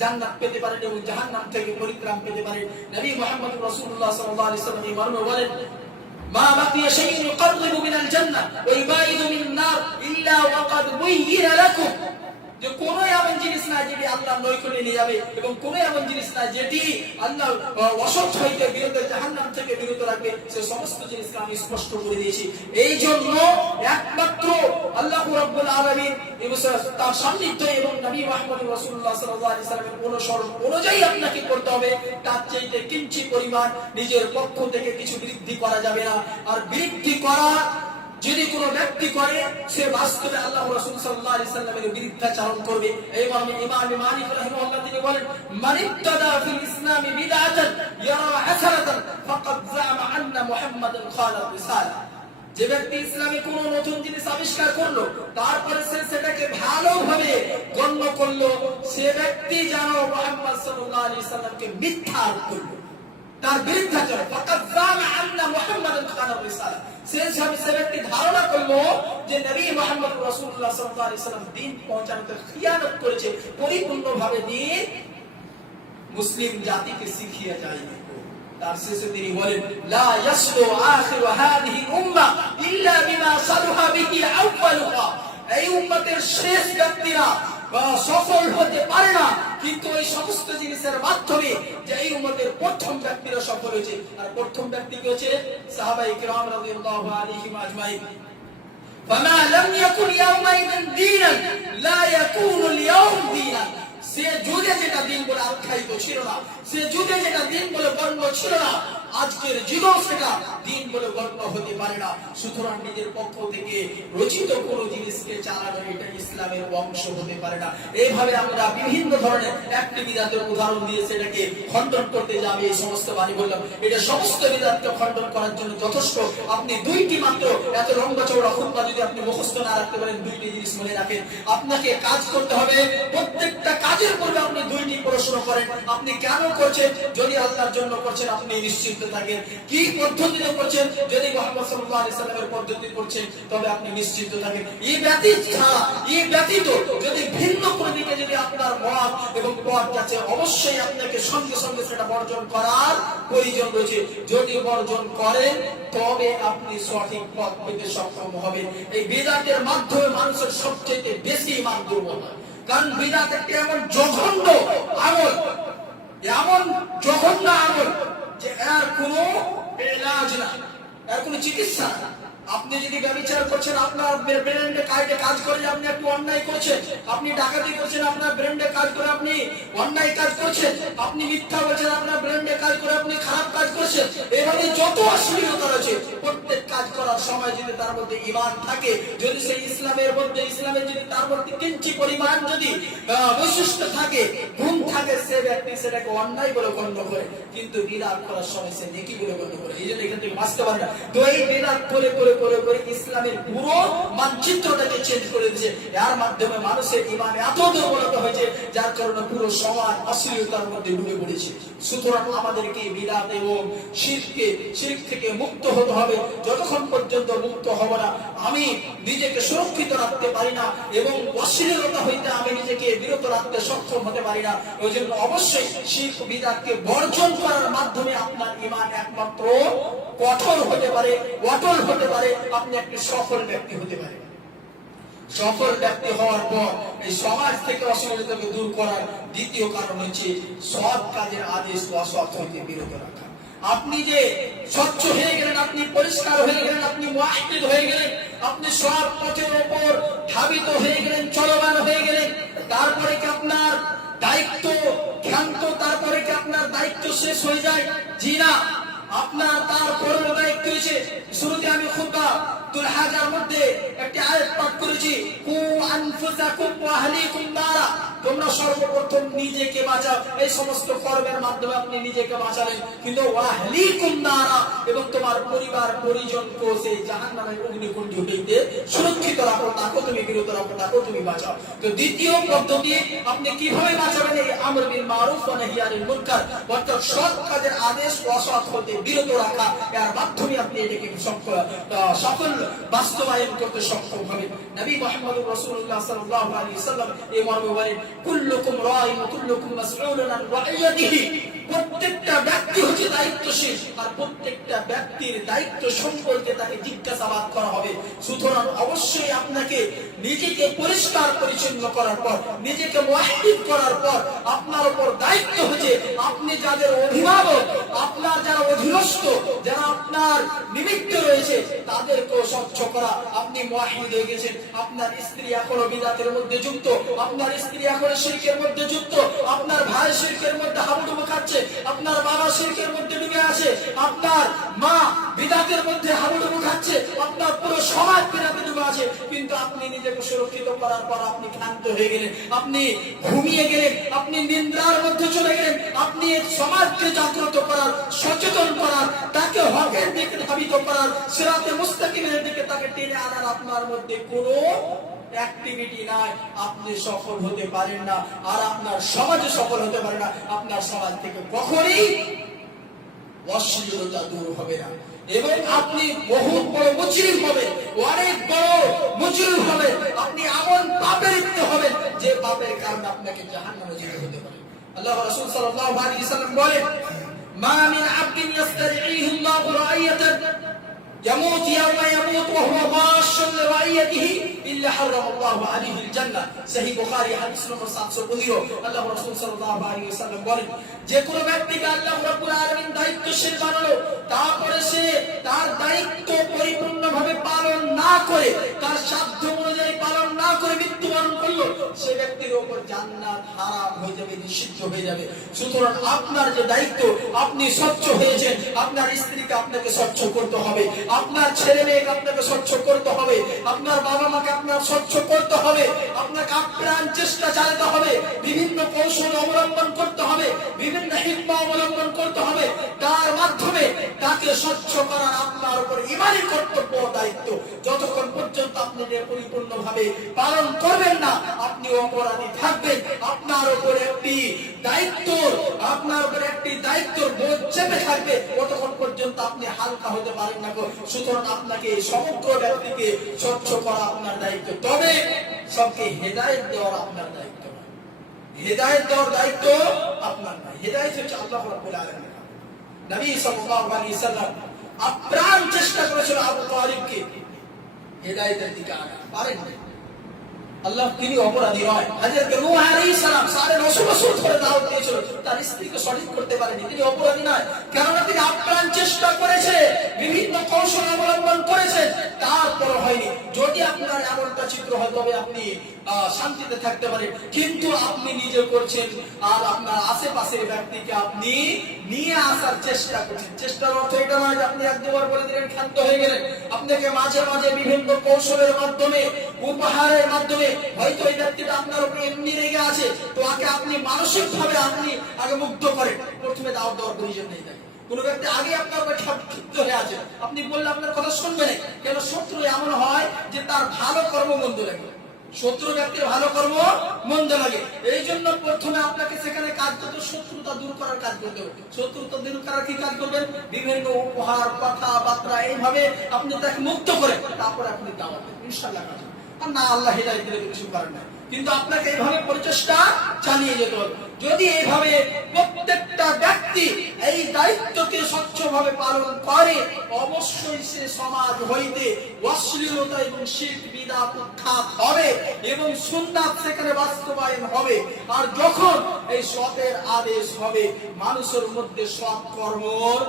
জান্নাত পেতে পারেন এবং জাহান্নাম থেকে পরিত্রাণ পেতে পারেন। নবী মুহাম্মদ রাসূলুল্লাহ সাল্লাল্লাহু আলাইহি সাল্লাম এই মর্মে বলেন, মা বাকিয়া শাইউন ইউকাররিবু মিনাল জান্নাহ ওয়া ইবাইদু মিনান নার ইল্লা ওয়াকাদ বুয়্যিনা লাকুম, যে কোন এমন জিনিস না যেটি আল্লাহর নৈকট্যে নিয়ে যাবে এবং কোন এমন জিনিস না যেটি আল্লাহ অসৎ হইতে বিরত, জাহান্নাম থেকে বিরত রাখবে, সে সমস্ত জিনিসকে আমি স্পষ্ট করে দিয়েছি। এই জন্য একমাত্র আল্লাহ রাব্বুল আলামিন তার সান্নিধ্য এবং নবী মুহাম্মদ রাসূলুল্লাহ সাল্লাল্লাহু আলাইহি সাল্লামের অনুসরণ অনুযায়ী আপনাকে করতে হবে, তার চাইতে কিঞ্চিত পরিমাণ নিজের পক্ষ থেকে কিছু বৃদ্ধি করা যাবে না। আর বৃদ্ধি করা যদি কোনো ব্যক্তি করে সে বাস্তবে আল্লাহ রাসূল সাল্লাল্লাহু আলাইহি সাল্লামের বিরুদ্ধাচরণ করবে। এই মর্মে ইমাম মালিক রাহিমাহুল্লাহ তিনি বলেন, মান ইবতাদা ফিল ইসলামি বিদআতান ইয়ারা হাসানাতান ফাকাদ জাআমা আন্না মুহাম্মাদান খালাত রিসালা, যে ব্যক্তি ইসলামে কোন নতুন জিনিস আবিষ্কার করলো তারপরে সে সেটাকে ভালোভাবে গণ্য করলো, সে ব্যক্তি যেন মুহাম্মদ সাল্লাল্লাহু আলাইহি সাল্লামকে মিথ্যা আরোপ করলো, তার বিরুদ্ধাচরণ, ফাকাদ জাআমা আন্না মুহাম্মাদান খালাত রিসালা, সে ব্যক্তি ধারণা করলো যে নবী মুহাম্মদ রাসূলুল্লাহ সাল্লাল্লাহু আলাইহি সাল্লাম দ্বীন পৌঁছানোতে খিয়ানত করেছে, পরিপূর্ণভাবে দ্বীন মুসলিম জাতিকে শিখিয়ে যায়নি। তার শেষে তিনি বলেন, লা ইয়াসলু আখিরু হাদিহি উম্মাহ ইল্লা বিমা সালুহা বিহি আউয়ালুহা, এই উম্মতের শেষ ব্যক্তিরা সফল হতে পারে না কিন্তু এই সমস্ত জিনিসের মাধ্যমে যে এই উম্মতের প্রথম ব্যক্তিরা সফল হয়েছে। আর প্রথম ব্যক্তি কি হচ্ছে? সাহাবায়ে কিরাম রাদিয়াল্লাহু আলাইহিম আজমাইন। ফামা লাম ইয়াকুন ইয়াওমাইদিন দীনান লা ইয়াকুনু আল-ইয়াওম দীনান, সে যুগে যেটা দিন বলে আখ্যায়িত ছিল না, সে যুগে যেটা দিন বলে বর্ণিত ছিল না, আজকের যুগেও সেটা দিন বলে গণ্য হতে পারে না। সুতরাং নিজের পক্ষ থেকে রচিত কোনো জিনিসকে চালানো এটা ইসলামের অংশ হতে পারে না। এইভাবে আমরা বিভিন্ন ধরনের একটি বিদাতের উদাহরণ দিয়ে সেটাকে খণ্ডন করতে যে আমি এই সমস্ত বাণী বললাম, এটা সমস্ত বিদাতকে খণ্ডন করার জন্য যথেষ্ট। আপনি দুইটি মাত্র এত লম্বা চওড়া খুতবা যদি আপনি মুখস্থ না রাখতে পারেন, দুইটি জিনিস মনে রাখেন। আপনাকে কাজ করতে হবে, প্রত্যেকটা কাজের পূর্বে আপনি দুইটি প্রশ্ন করেন। আপনি কেন করছেন? যদি আল্লাহর জন্য করছেন আপনি নিশ্চিন্ত থাকেন। কি পদ্ধতিতে করছেন? যদি মুহাম্মদ সাল্লাল্লাহু আলাইহি সাল্লামের পদ্ধতি করছেন তবে আপনি নিশ্চিন্ত থাকেন। এই ব্যতীত যদি ভিন্ন কোনো দিকে যদি আপনার মত এবং পথ আছে, অবশ্যই আপনাকে সঙ্গে সঙ্গে সেটা বর্জন করার প্রয়োজন রয়েছে। যদি বর্জন করেন তবে আপনি সঠিক পথ পেতে সক্ষম হবেন। এই বিদআতের মাধ্যমে মানুষের সবচেয়ে বেশি ঈমান দুর্বল হয়। কারণ বিদআত একটা এমন জঘন্য আমল, এমন জঘন্য আমল যে এর কোনো ইলাজ না, এর কোনো চিকিৎসা না। আপনি যদি ব্যভিচার করছেন, আপনার ব্রেনে কাজ করে আপনি একটু অন্যায় করছেন। আপনি ডাকাতি করছেন, আপনার ব্রেনে কাজ করে আপনি অন্যায় কাজ করছেন। আপনি মিথ্যা বলছেন, আপনার ব্রেনে কাজ করে আপনি খারাপ কাজ করছেন। এভাবে যত অশ্লীলতা রয়েছে, প্রত্যেক কাজ করার সময় যদি তার মধ্যে ঈমান থাকে, যদি সেই ইসলামের মধ্যে ইসলামের যদি তার মধ্যে কিঞ্চি পরিমাণ যদি বৈশিষ্ট্য থাকে, গুণ থাকে, সে ব্যক্তি সেটাকে অন্যায় বলে গণ্য করে, কিন্তু বিদআত করার সময় সে নেকি বলে গণ্য করে। এই জন্য এখান থেকে বাঁচতে পারে না। তো এই বিদআত করে ইসলামের পুরো মানচিত্রটাকে চেঞ্জ করে দিয়েছে। এর মাধ্যমে মানুষের ঈমান এত দুর্বলতা হয়েছে, যার কারণে পুরো সমাজ অশ্লীলতার মধ্যে ডুবে পড়েছে। সুতরাং আমাদেরকে বিদআত এবং শিরক থেকে মুক্ত হতে হবে। যতক্ষণ পর্যন্ত মুক্ত হব না, আমি নিজেকে সুরক্ষিত রাখতে পারি না এবং অশ্লীলতা হইতে আমি নিজেকে বিরত রাখতে সক্ষম হতে পারি না। ওই জন্য অবশ্যই শিরক বিদআতকে বর্জন করার মাধ্যমে আপনার ঈমান একমাত্র কঠোর হতে পারে, অটল হতে পারে, আপনি একটি সফল ব্যক্তি হতে পারেন। সফল ব্যক্তি হওয়ার পর এই সমাজ থেকে অশ্লীলতাকে দূর করার দ্বিতীয় কারণ হচ্ছে সৎ কাজের আদেশ অসৎ হইতে বিরত রাখা। আপনি যে স্বচ্ছ হয়ে গেলেন, আপনি পরিষ্কার হয়ে গেলেন, আপনি মুআহ্হিদ হয়ে গেলেন, আপনি সৎ পথের উপর ধাবিত হয়ে গেলেন, চলমান হয়ে গেলেন, তারপরে কি আপনার দায়িত্ব ক্ষান্ত? তারপরে কি আপনার দায়িত্ব শেষ হয়ে যায়? জি না, আপনার তারপরেও দায়িত্ব রয়েছে। শুরুতে আমি খুতবাতুল হাজার মধ্যে একটি আয়াত পাঠ করেছি, কু আনফুসাকুম ওয়া আহলিকুম নারা, তোমরা সর্বপ্রথম নিজেকে বাঁচাও। এই সমস্ত কর্মের মাধ্যমে আপনি নিজেকে বাঁচালেন, কিন্তু ওয়া আহলিকুম নারা, এবং তোমার পরিবার পরিজনকে সেই জাহান্নামের অগ্নিকুণ্ড হইতে সুরক্ষিত রাখো, তাকে তুমি বিরত রাখো, তাকে তুমি বাঁচাও। তো দ্বিতীয় পদ্ধতি আপনি কিভাবে বাঁচাবেন? এই আমর বিল মারুফ ওয়া নাহি আনিল মুনকার, অর্থাৎ সৎ কাজের আদেশ অসৎ হতে বিরত রাখা। এর মাধ্যমে আপনি এটাকে সফল বাস্তবায়ন করতে সক্ষম হবেন। নবী মুহাম্মদুর রাসূলুল্লাহ সাল্লাল্লাহু আলাইহি ওয়াসাল্লাম এই মর্মে বলেন, কুল্লুকুম রাঈন ওয়া কুল্লুকুম মাসউলুন আন রাইয়াতিহি, প্রত্যেকটা ব্যক্তি হচ্ছে দায়িত্বশীল, আর প্রত্যেকটা ব্যক্তির দায়িত্ব সম্পর্কে তাকে জিজ্ঞাসাবাদ করা হবে। সুতরাং অবশ্যই আপনাকে নিজেকে পরিষ্কার পরিচ্ছন্ন করার পর, নিজেকে মুআহ্হিদ করার পর, আপনার উপর দায়িত্ব হচ্ছে আপনি যাদের অভিভাবক, আপনার যারা অধীনস্থ, যারা আপনার নিমিত্ত রয়েছে, তাদেরকেও স্বচ্ছ করা। আপনি মুআহ্হিদ হয়ে গেছেন, আপনার স্ত্রী এখনো বিদআতের মধ্যে যুক্ত, আপনার স্ত্রী এখনো শিরকের মধ্যে যুক্ত, আপনার ভাই শিরকের মধ্যে হাবুডুবু খাচ্ছে, আপনার বাবা শিরকের মধ্যে ডুবে আছে, আপনার মা বিদআতের মধ্যে হাবুডুবু খাচ্ছে, আপনার পুরো সমাজ বিদআতে ডুবে আছে, কিন্তু আপনি নিজেকে সুরক্ষিত করার পর আপনি ক্লান্ত হয়ে গেলেন, আপনি ঘুমিয়ে গেলেন, আপনি নিদ্রার মধ্যে চলে গেলেন। আপনি সমাজকে জাগ্রত করার, সচেতন করার, তাকে হকের দিকে ধাবিত করার, সিরাতে মুস্তাকিমের দিকে তাকে টেনে আনার আপনার মধ্যে কোনো অ্যাক্টিভিটি নাই, আপনি সফল হতে পারেন না, আর আপনার সমাজে সফল হতে পারে না। আপনার সমাজ থেকে কখনই অশ্লীলতা দূর হবে না, এবং আপনি বহুত বড় মুজরিম হবেন, অনেক বড় মুজরিম হবেন। আপনি এমন পাপে লিপ্ত হবেন যে পাপের কারণে আপনাকে জাহান্নামে যেতে হতে পারে। আল্লাহ রাসূল সাল্লাল্লাহু আলাইহি ওয়াসাল্লাম বলেন, মা মিন আবদিন ইস্তারঈহু আল্লাহু রাইয়াতান ইয়ামুতু ইয়াওমা ইয়ামুতু ওয়া হুয়া গাশুন লিরাইয়াতিহি ইল্লা হারামাল্লাহু আলাইহিল জান্নাহ। সহিহ বুখারী হাদিস নম্বর 715। আল্লাহ রাসূল সাল্লাল্লাহু আলাইহি ওয়াসাল্লাম বলেন, যে কোনো ব্যক্তিকে আল্লাহ রাব্বুল আলামিন দায়িত্বশীল বানালো, তারপরে সে তার দায়িত্ব পরিপূর্ণভাবে পালন না করে, তার সাধ্য অনুযায়ী পালন না করে মৃত্যুবরণ করলো, সে ব্যক্তির উপর জান্নাত হারাম হয়ে যাবে, নিষিদ্ধ হয়ে যাবে। সুতরাং আপনার যে দায়িত্ব, আপনি স্বচ্ছ হয়েছেন, আপনার স্ত্রীকে আপনাকে স্বচ্ছ করতে হবে, আপনার ছেলে মেয়েকে আপনাকে স্বচ্ছ করতে হবে, আপনার বাবা মাকে আপনার স্বচ্ছ করতে হবে, আপনাকে আপ্রাণ চেষ্টা চালাতে হবে, বিভিন্ন কৌশল অবলম্বন করতে হবে, বিভিন্ন হিকমা অবলম্বন করতে হবে, তার মাধ্যমে তাকে স্বচ্ছ করা আপনার উপর ইমানি কর্তব্য ও দায়িত্ব। যতক্ষণ পর্যন্ত আপনি পরিপূর্ণভাবে পালন করবেন না, আপনি অপরাধী থাকবেন। আপনার উপর একটি দায়িত্বর বোঝ চেপে থাকবে, ততক্ষণ পর্যন্ত আপনি হালকা হতে পারেন না। সুতরাং আপনাকে সমগ্র ব্যক্তিকে স্বচ্ছ করা আপনার দায়িত্ব, তবে সবকে হেদায়েত দেওয়ার আপনার দায়িত্ব না। হেদায়েত দেওয়ার দায়িত্ব আপনার না, হেদায়েত হচ্ছে আল্লাহ রাব্বুল আলামিনের। নবী সাল্লাল্লাহু আলাইহি সাল্লাম আপ্রাণ চেষ্টা করেছিল আবু তালিবকে হেদায়েতের দিকে আনার, পারেন না। আল্লাহ তিনি অপরাধী নয়। হযরত নূহ আলাইহিস সালাম 950 বছর ধরে দাওয়াত দিয়েছিল, তার স্ত্রীকে সঠিক করতে পারেনি, তিনি অপরাধী নয়। কারণ তিনি আপ্রাণ চেষ্টা করেছে, বিভিন্ন কৌশল অবলম্বন করেছেন, তারপর হয়নি। যদি আপনার এমনটা চিত্র হয় তবে আপনি শান্তিতে থাকতে পারেন, কিন্তু আপনি নিজে করছেন আর আপনার আশেপাশের ব্যক্তিকে আপনি নিয়ে আসার চেষ্টা করছেন। চেষ্টার অর্থ এটা নয় যে আপনি এক দুবার বলে দিলেন ক্ষান্ত হয়ে গেলেন। আপনাকে মাঝে মাঝে বিভিন্ন কৌশলের মাধ্যমে, উপহারের মাধ্যমে, হয়তো এই ব্যক্তিটা আপনার উপরে এমনি রেগে আছে, তো আপনি মানসিক ভাবে আপনি আগে মুগ্ধ করেন। প্রথমে দাওয়াত দেওয়ার প্রয়োজন নেই। কোন ব্যক্তি আগে আপনার উপরে ক্ষিপ্ত হয়ে আছে, আপনি বললে আপনার কথা শুনবে না। কেন? শত্রু এমন হয় যে তার ভালো কর্ম মন্দ লাগে, শত্রু ব্যক্তির ভালো কর্ম মন্দ লাগে। এই জন্য প্রথমে আপনাকে সেখানে কাজ করতে, শত্রুতা দূর করার কাজ করতে হবে। শত্রুতা দূর করার কি কাজ করবেন? বিভিন্ন উপহার, কথাবার্তা, এইভাবে আপনি তাকে মুক্ত করেন, তারপরে আপনি দাওয়াত দেন, ইনশাআল্লাহ কাজ হবে। আর না, আল্লাহ হিদায়াত দিলে কিছু করেন না, কিন্তু আপনাকে এইভাবে প্রচেষ্টা চালিয়ে যেতে হবে। যদি এইভাবে প্রত্যেকটা ব্যক্তি এই দায়িত্বকে স্বচ্ছভাবে পালন করে, অবশ্যই সে সমাজ হইতে অশ্লীলতা এবং শিরক বিদআত উৎখাত হবে এবং সুন্নাত সেখানে বাস্তবায়ন হবে। আর যখন এই সতের আদেশ হবে, মানুষের মধ্যে সৎ কর্মর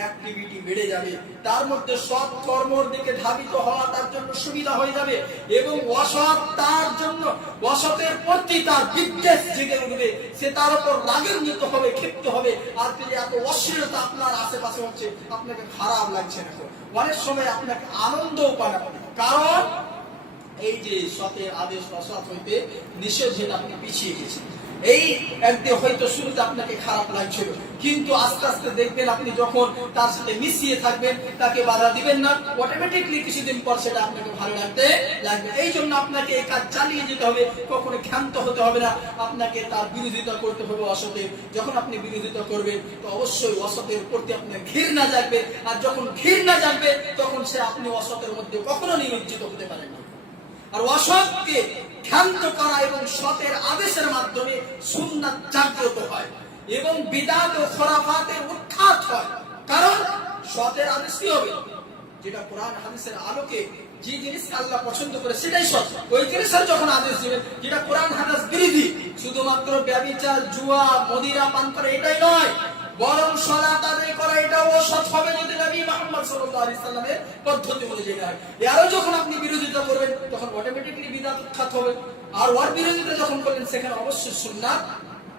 অ্যাক্টিভিটি বেড়ে যাবে, তার মধ্যে সৎ কর্মর দিকে ধাবিত হওয়া তার জন্য সুবিধা হয়ে যাবে, এবং অসৎ তার জন্য, অসতের প্রতি তার বিদ্বেষ জেগে উঠবে, সে তার উপর রাগান্বিত হবে, ক্ষিপ্ত হবে। আর যদি এত অশ্লীলতা আপনার আশেপাশে হচ্ছে, আপনাকে খারাপ লাগছে না, অনেক সময় আপনাকে আনন্দও পান, কারণ এই যে সতের আদেশ অসৎ হইতে নিষেধ, আপনি পিছিয়ে গেছেন। এই একদিন হয়তো শুরুতে আপনাকে খারাপ লাগছিল, কিন্তু আস্তে আস্তে দেখবেন আপনি যখন তার সাথে মিশিয়ে থাকবেন, তাকে বাধা দিবেন না, অটোমেটিকলি কিছুদিন পর সেটা আপনাকে ভালো লাগতে লাগবে। এই জন্য আপনাকে এই কাজ চালিয়ে যেতে হবে, কখনো ক্ষান্ত হতে হবে না। আপনাকে তার বিরোধিতা করতে হবে অসতের। যখন আপনি বিরোধিতা করবেন, তো অবশ্যই অসতের প্রতি আপনার ঘৃণা জাগবে, আর যখন ঘৃণা জাগবে, তখন সে আপনি অসতের মধ্যে কখনো নিমজ্জিত হতে পারেন না। আর অসৎকে ক্ষান্ত করা এবং সতের আদেশের মাধ্যমে সুন্নাত জাগ্রত হয় এবং বিদআত ও খুরাফাতের উৎখাত হয়। কারণ সতের আদেশ কি হবে? যেটা কোরআন হাদিসের আলোকে যে জিনিস আল্লাহ পছন্দ করে সেটাই সৎ, ওই জিনিসের যখন আদেশ দিবেন যেটা কোরআন হাদিস বিরোধী, শুধুমাত্র ব্যভিচার, জুয়া, মদিরা পান করা এটাই নয়, বরং সালাত আদায় করা এটাও অসৎ হবে যদি নবী মুহাম্মদ সাল্লাল্লাহু আলাইহি সাল্লামের পদ্ধতি অনুযায়ী হয়। এরও যখন আপনি বিরোধিতা করবেন, তখন অটোমেটিক্যালি বিদআত উৎখাত হবে। আর ওর বিরোধিতা যখন করবেন, সেখানে অবশ্যই সুন্নাত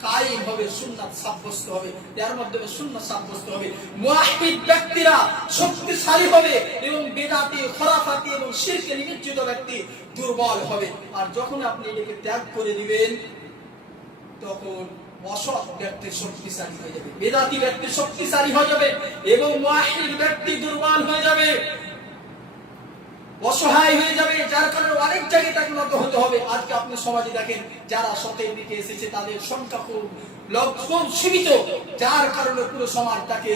কায়েম হবে, সুন্নাত সাব্যস্ত হবে, এর মাধ্যমে সুন্নাত সাব্যস্ত হবে। মুওয়াহহিদ ব্যক্তিরা শক্তিশালী হবে এবং বিদআতি, খুরাফাতি এবং শিরকে নিমজ্জিত ব্যক্তি দুর্বল হবে। আর যখন আপনি এটাকে ত্যাগ করে দিবেন, তখন অসৎ ব্যক্তি শক্তিশালী হয়ে যাবে, বেদাতি ব্যক্তি শক্তিশালী হয়ে যাবে এবং মুওয়াহহিদ ব্যক্তি দুর্বল হয়ে যাবে, অসহায় হয়ে যাবে। যার কারণে অনেক জায়গায় তাকে নত হতে হবে। আজকে আপনি সমাজে দেখেন, যারা সতের দিকে এসেছে তাদের সংখ্যা খুব সীমিত, যার কারণে পুরো সমাজ তাকে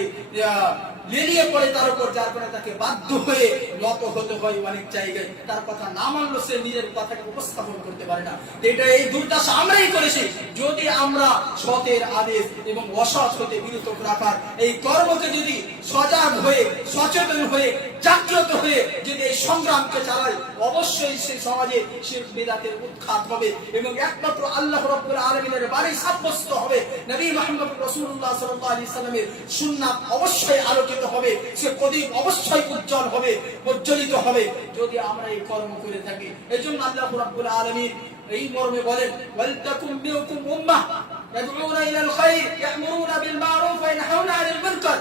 লেলিয়ে পড়ে তার উপর, যার কারণে তাকে বাধ্য হয়ে নত হতে হয় অনেক জায়গায়। তার কথা না মানলে সে নিজের কথাকে উপস্থাপন করতে পারে না। এটা এই দুর্দশা আমরাই করেছি। যদি আমরা সতের আদেশ এবং অসৎ হতে বিরত রাখার এই কর্মকে যদি সজাগ হয়ে, সচেতন হয়ে, জাগ্রত হয়ে যদি এই সংগ্রামকে চালাই, অবশ্যই সেই সমাজে শিরক বিদআতের উৎখাত হবে এবং একমাত্র আল্লাহ রাব্বুল আলামিনের বাণী সাব্যস্ত হবে। নবী মুহাম্মদ রাসূলুল্লাহ সাল্লাল্লাহু আলাইহি সাল্লামের সুন্নাত অবশ্যই আলোকিত হবে, সে প্রদীপ অবশ্যই উজ্জ্বল হবে, প্রজ্বলিত হবে যদি আমরা এই কর্ম করে থাকি। এজন্য আল্লাহ রাব্বুল আলামিন এই মর্মে বলেন, ওয়ালতাকুম মিনকুম উম্মাহ ইয়াদউনা ইলাল খায়র ইয়া'মুরুনা বিল মা'রুফ ওয়া ইয়ানহাউনা আনিল মুনকার।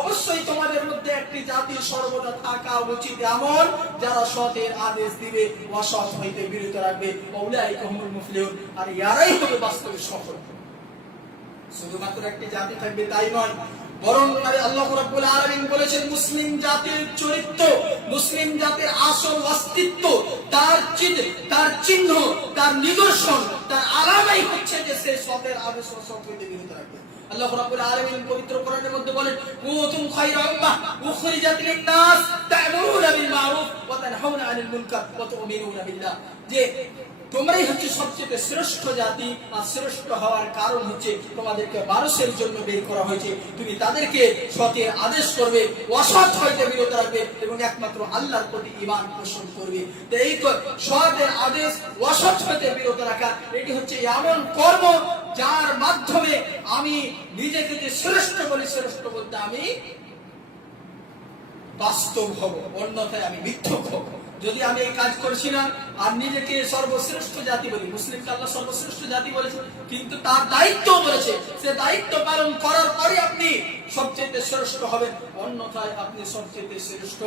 অবশ্যই তোমাদের মধ্যে একটি জাতি সর্বদা থাকা উচিত এমন, যারা সতের আদেশ দিবে, অসৎ হইতে বিরত রাখবে। উলাইকা হুমুল মুফলিহুন, আর ইয়ারাই হবে বাস্তবে সফল। শুধুমাত্র একটি জাতি থাকবে তাই নয়, বরং আল্লাহ রাব্বুল আলামিন বলেছেন মুসলিম জাতির চরিত্র, মুসলিম জাতির আসল অস্তিত্ব, তার চিহ্ন, তার নিদর্শন, তার আলামাই হচ্ছে যে সে সতের আদেশ ও সৎ হইতে বিরত রাখবে। আল্লাহ রাব্বুল আলামিন পবিত্র কোরআনের মধ্যে বলেন, কুনতুম খায়রা উম্মাহ উখরিজাত লিন-নাস তা'মুরুনা বিল মা'রুফ ওয়া তানহাউনা আনিল মুনকার ওয়া তু'মিনুনা বিল্লাহ। যে তোমরাই হচ্ছে সবচেয়ে শ্রেষ্ঠ জাতি, আর শ্রেষ্ঠ হওয়ার কারণ হচ্ছে তোমাদেরকে মানুষের জন্য বের করা হয়েছে। তুমি তাদেরকে সতের আদেশ করবে, অসৎ হইতে বিরত রাখবে এবং একমাত্র আল্লাহর প্রতি ঈমান পোষণ করবে। তো এই সতের আদেশ, অসৎ হইতে বিরত রাখা, এটি হচ্ছে এমন কর্ম যার মাধ্যমে আমি নিজেকে যে শ্রেষ্ঠ বলি, শ্রেষ্ঠ বলতে আমি বাস্তব হব, অন্যথায় আমি মিথ্যক হব। যদি আমি এই কাজ করছি না আর নিজেকে সর্বশ্রেষ্ঠ জাতি বলি, মুসলিমকে আল্লাহ সর্বশ্রেষ্ঠ জাতি বলেছে, কিন্তু তার দায়িত্ব বলেছে, সে দায়িত্ব পালন করার পরে আপনি সবচেয়ে শ্রেষ্ঠ হবেন, অন্যথায় আপনি সবচেয়ে শ্রেষ্ঠ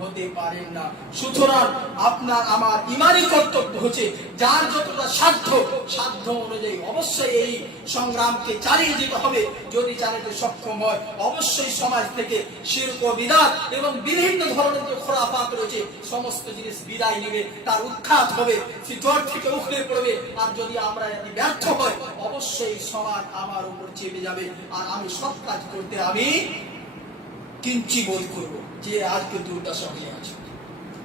হতে পারেন না। সুতরাং আপনার আমার ইমানি কর্তব্য হচ্ছে যার যতটা সাধ্য অনুযায়ী অবশ্যই এই সংগ্রামকে চালিয়ে যেতে হবে। যদি চালাতে সক্ষম হয়, অবশ্যই সমাজ থেকে শিরক ও বিদআত এবং বিভিন্ন ধরনের যে খোরাফাত রয়েছে সমস্ত জিনিস বিদায় নেবে, তার উৎখাত হবে, সে জ্বর থেকে উঠে পড়বে। আর যদি আমরা ব্যর্থ হই, অবশ্যই সমাজ আমার উপর চেপে যাবে, আর আমি সৎ কাজ করতে আমি কিঞ্চি বোধ করবো যে আজকে দুর্দশা হয়ে আছে।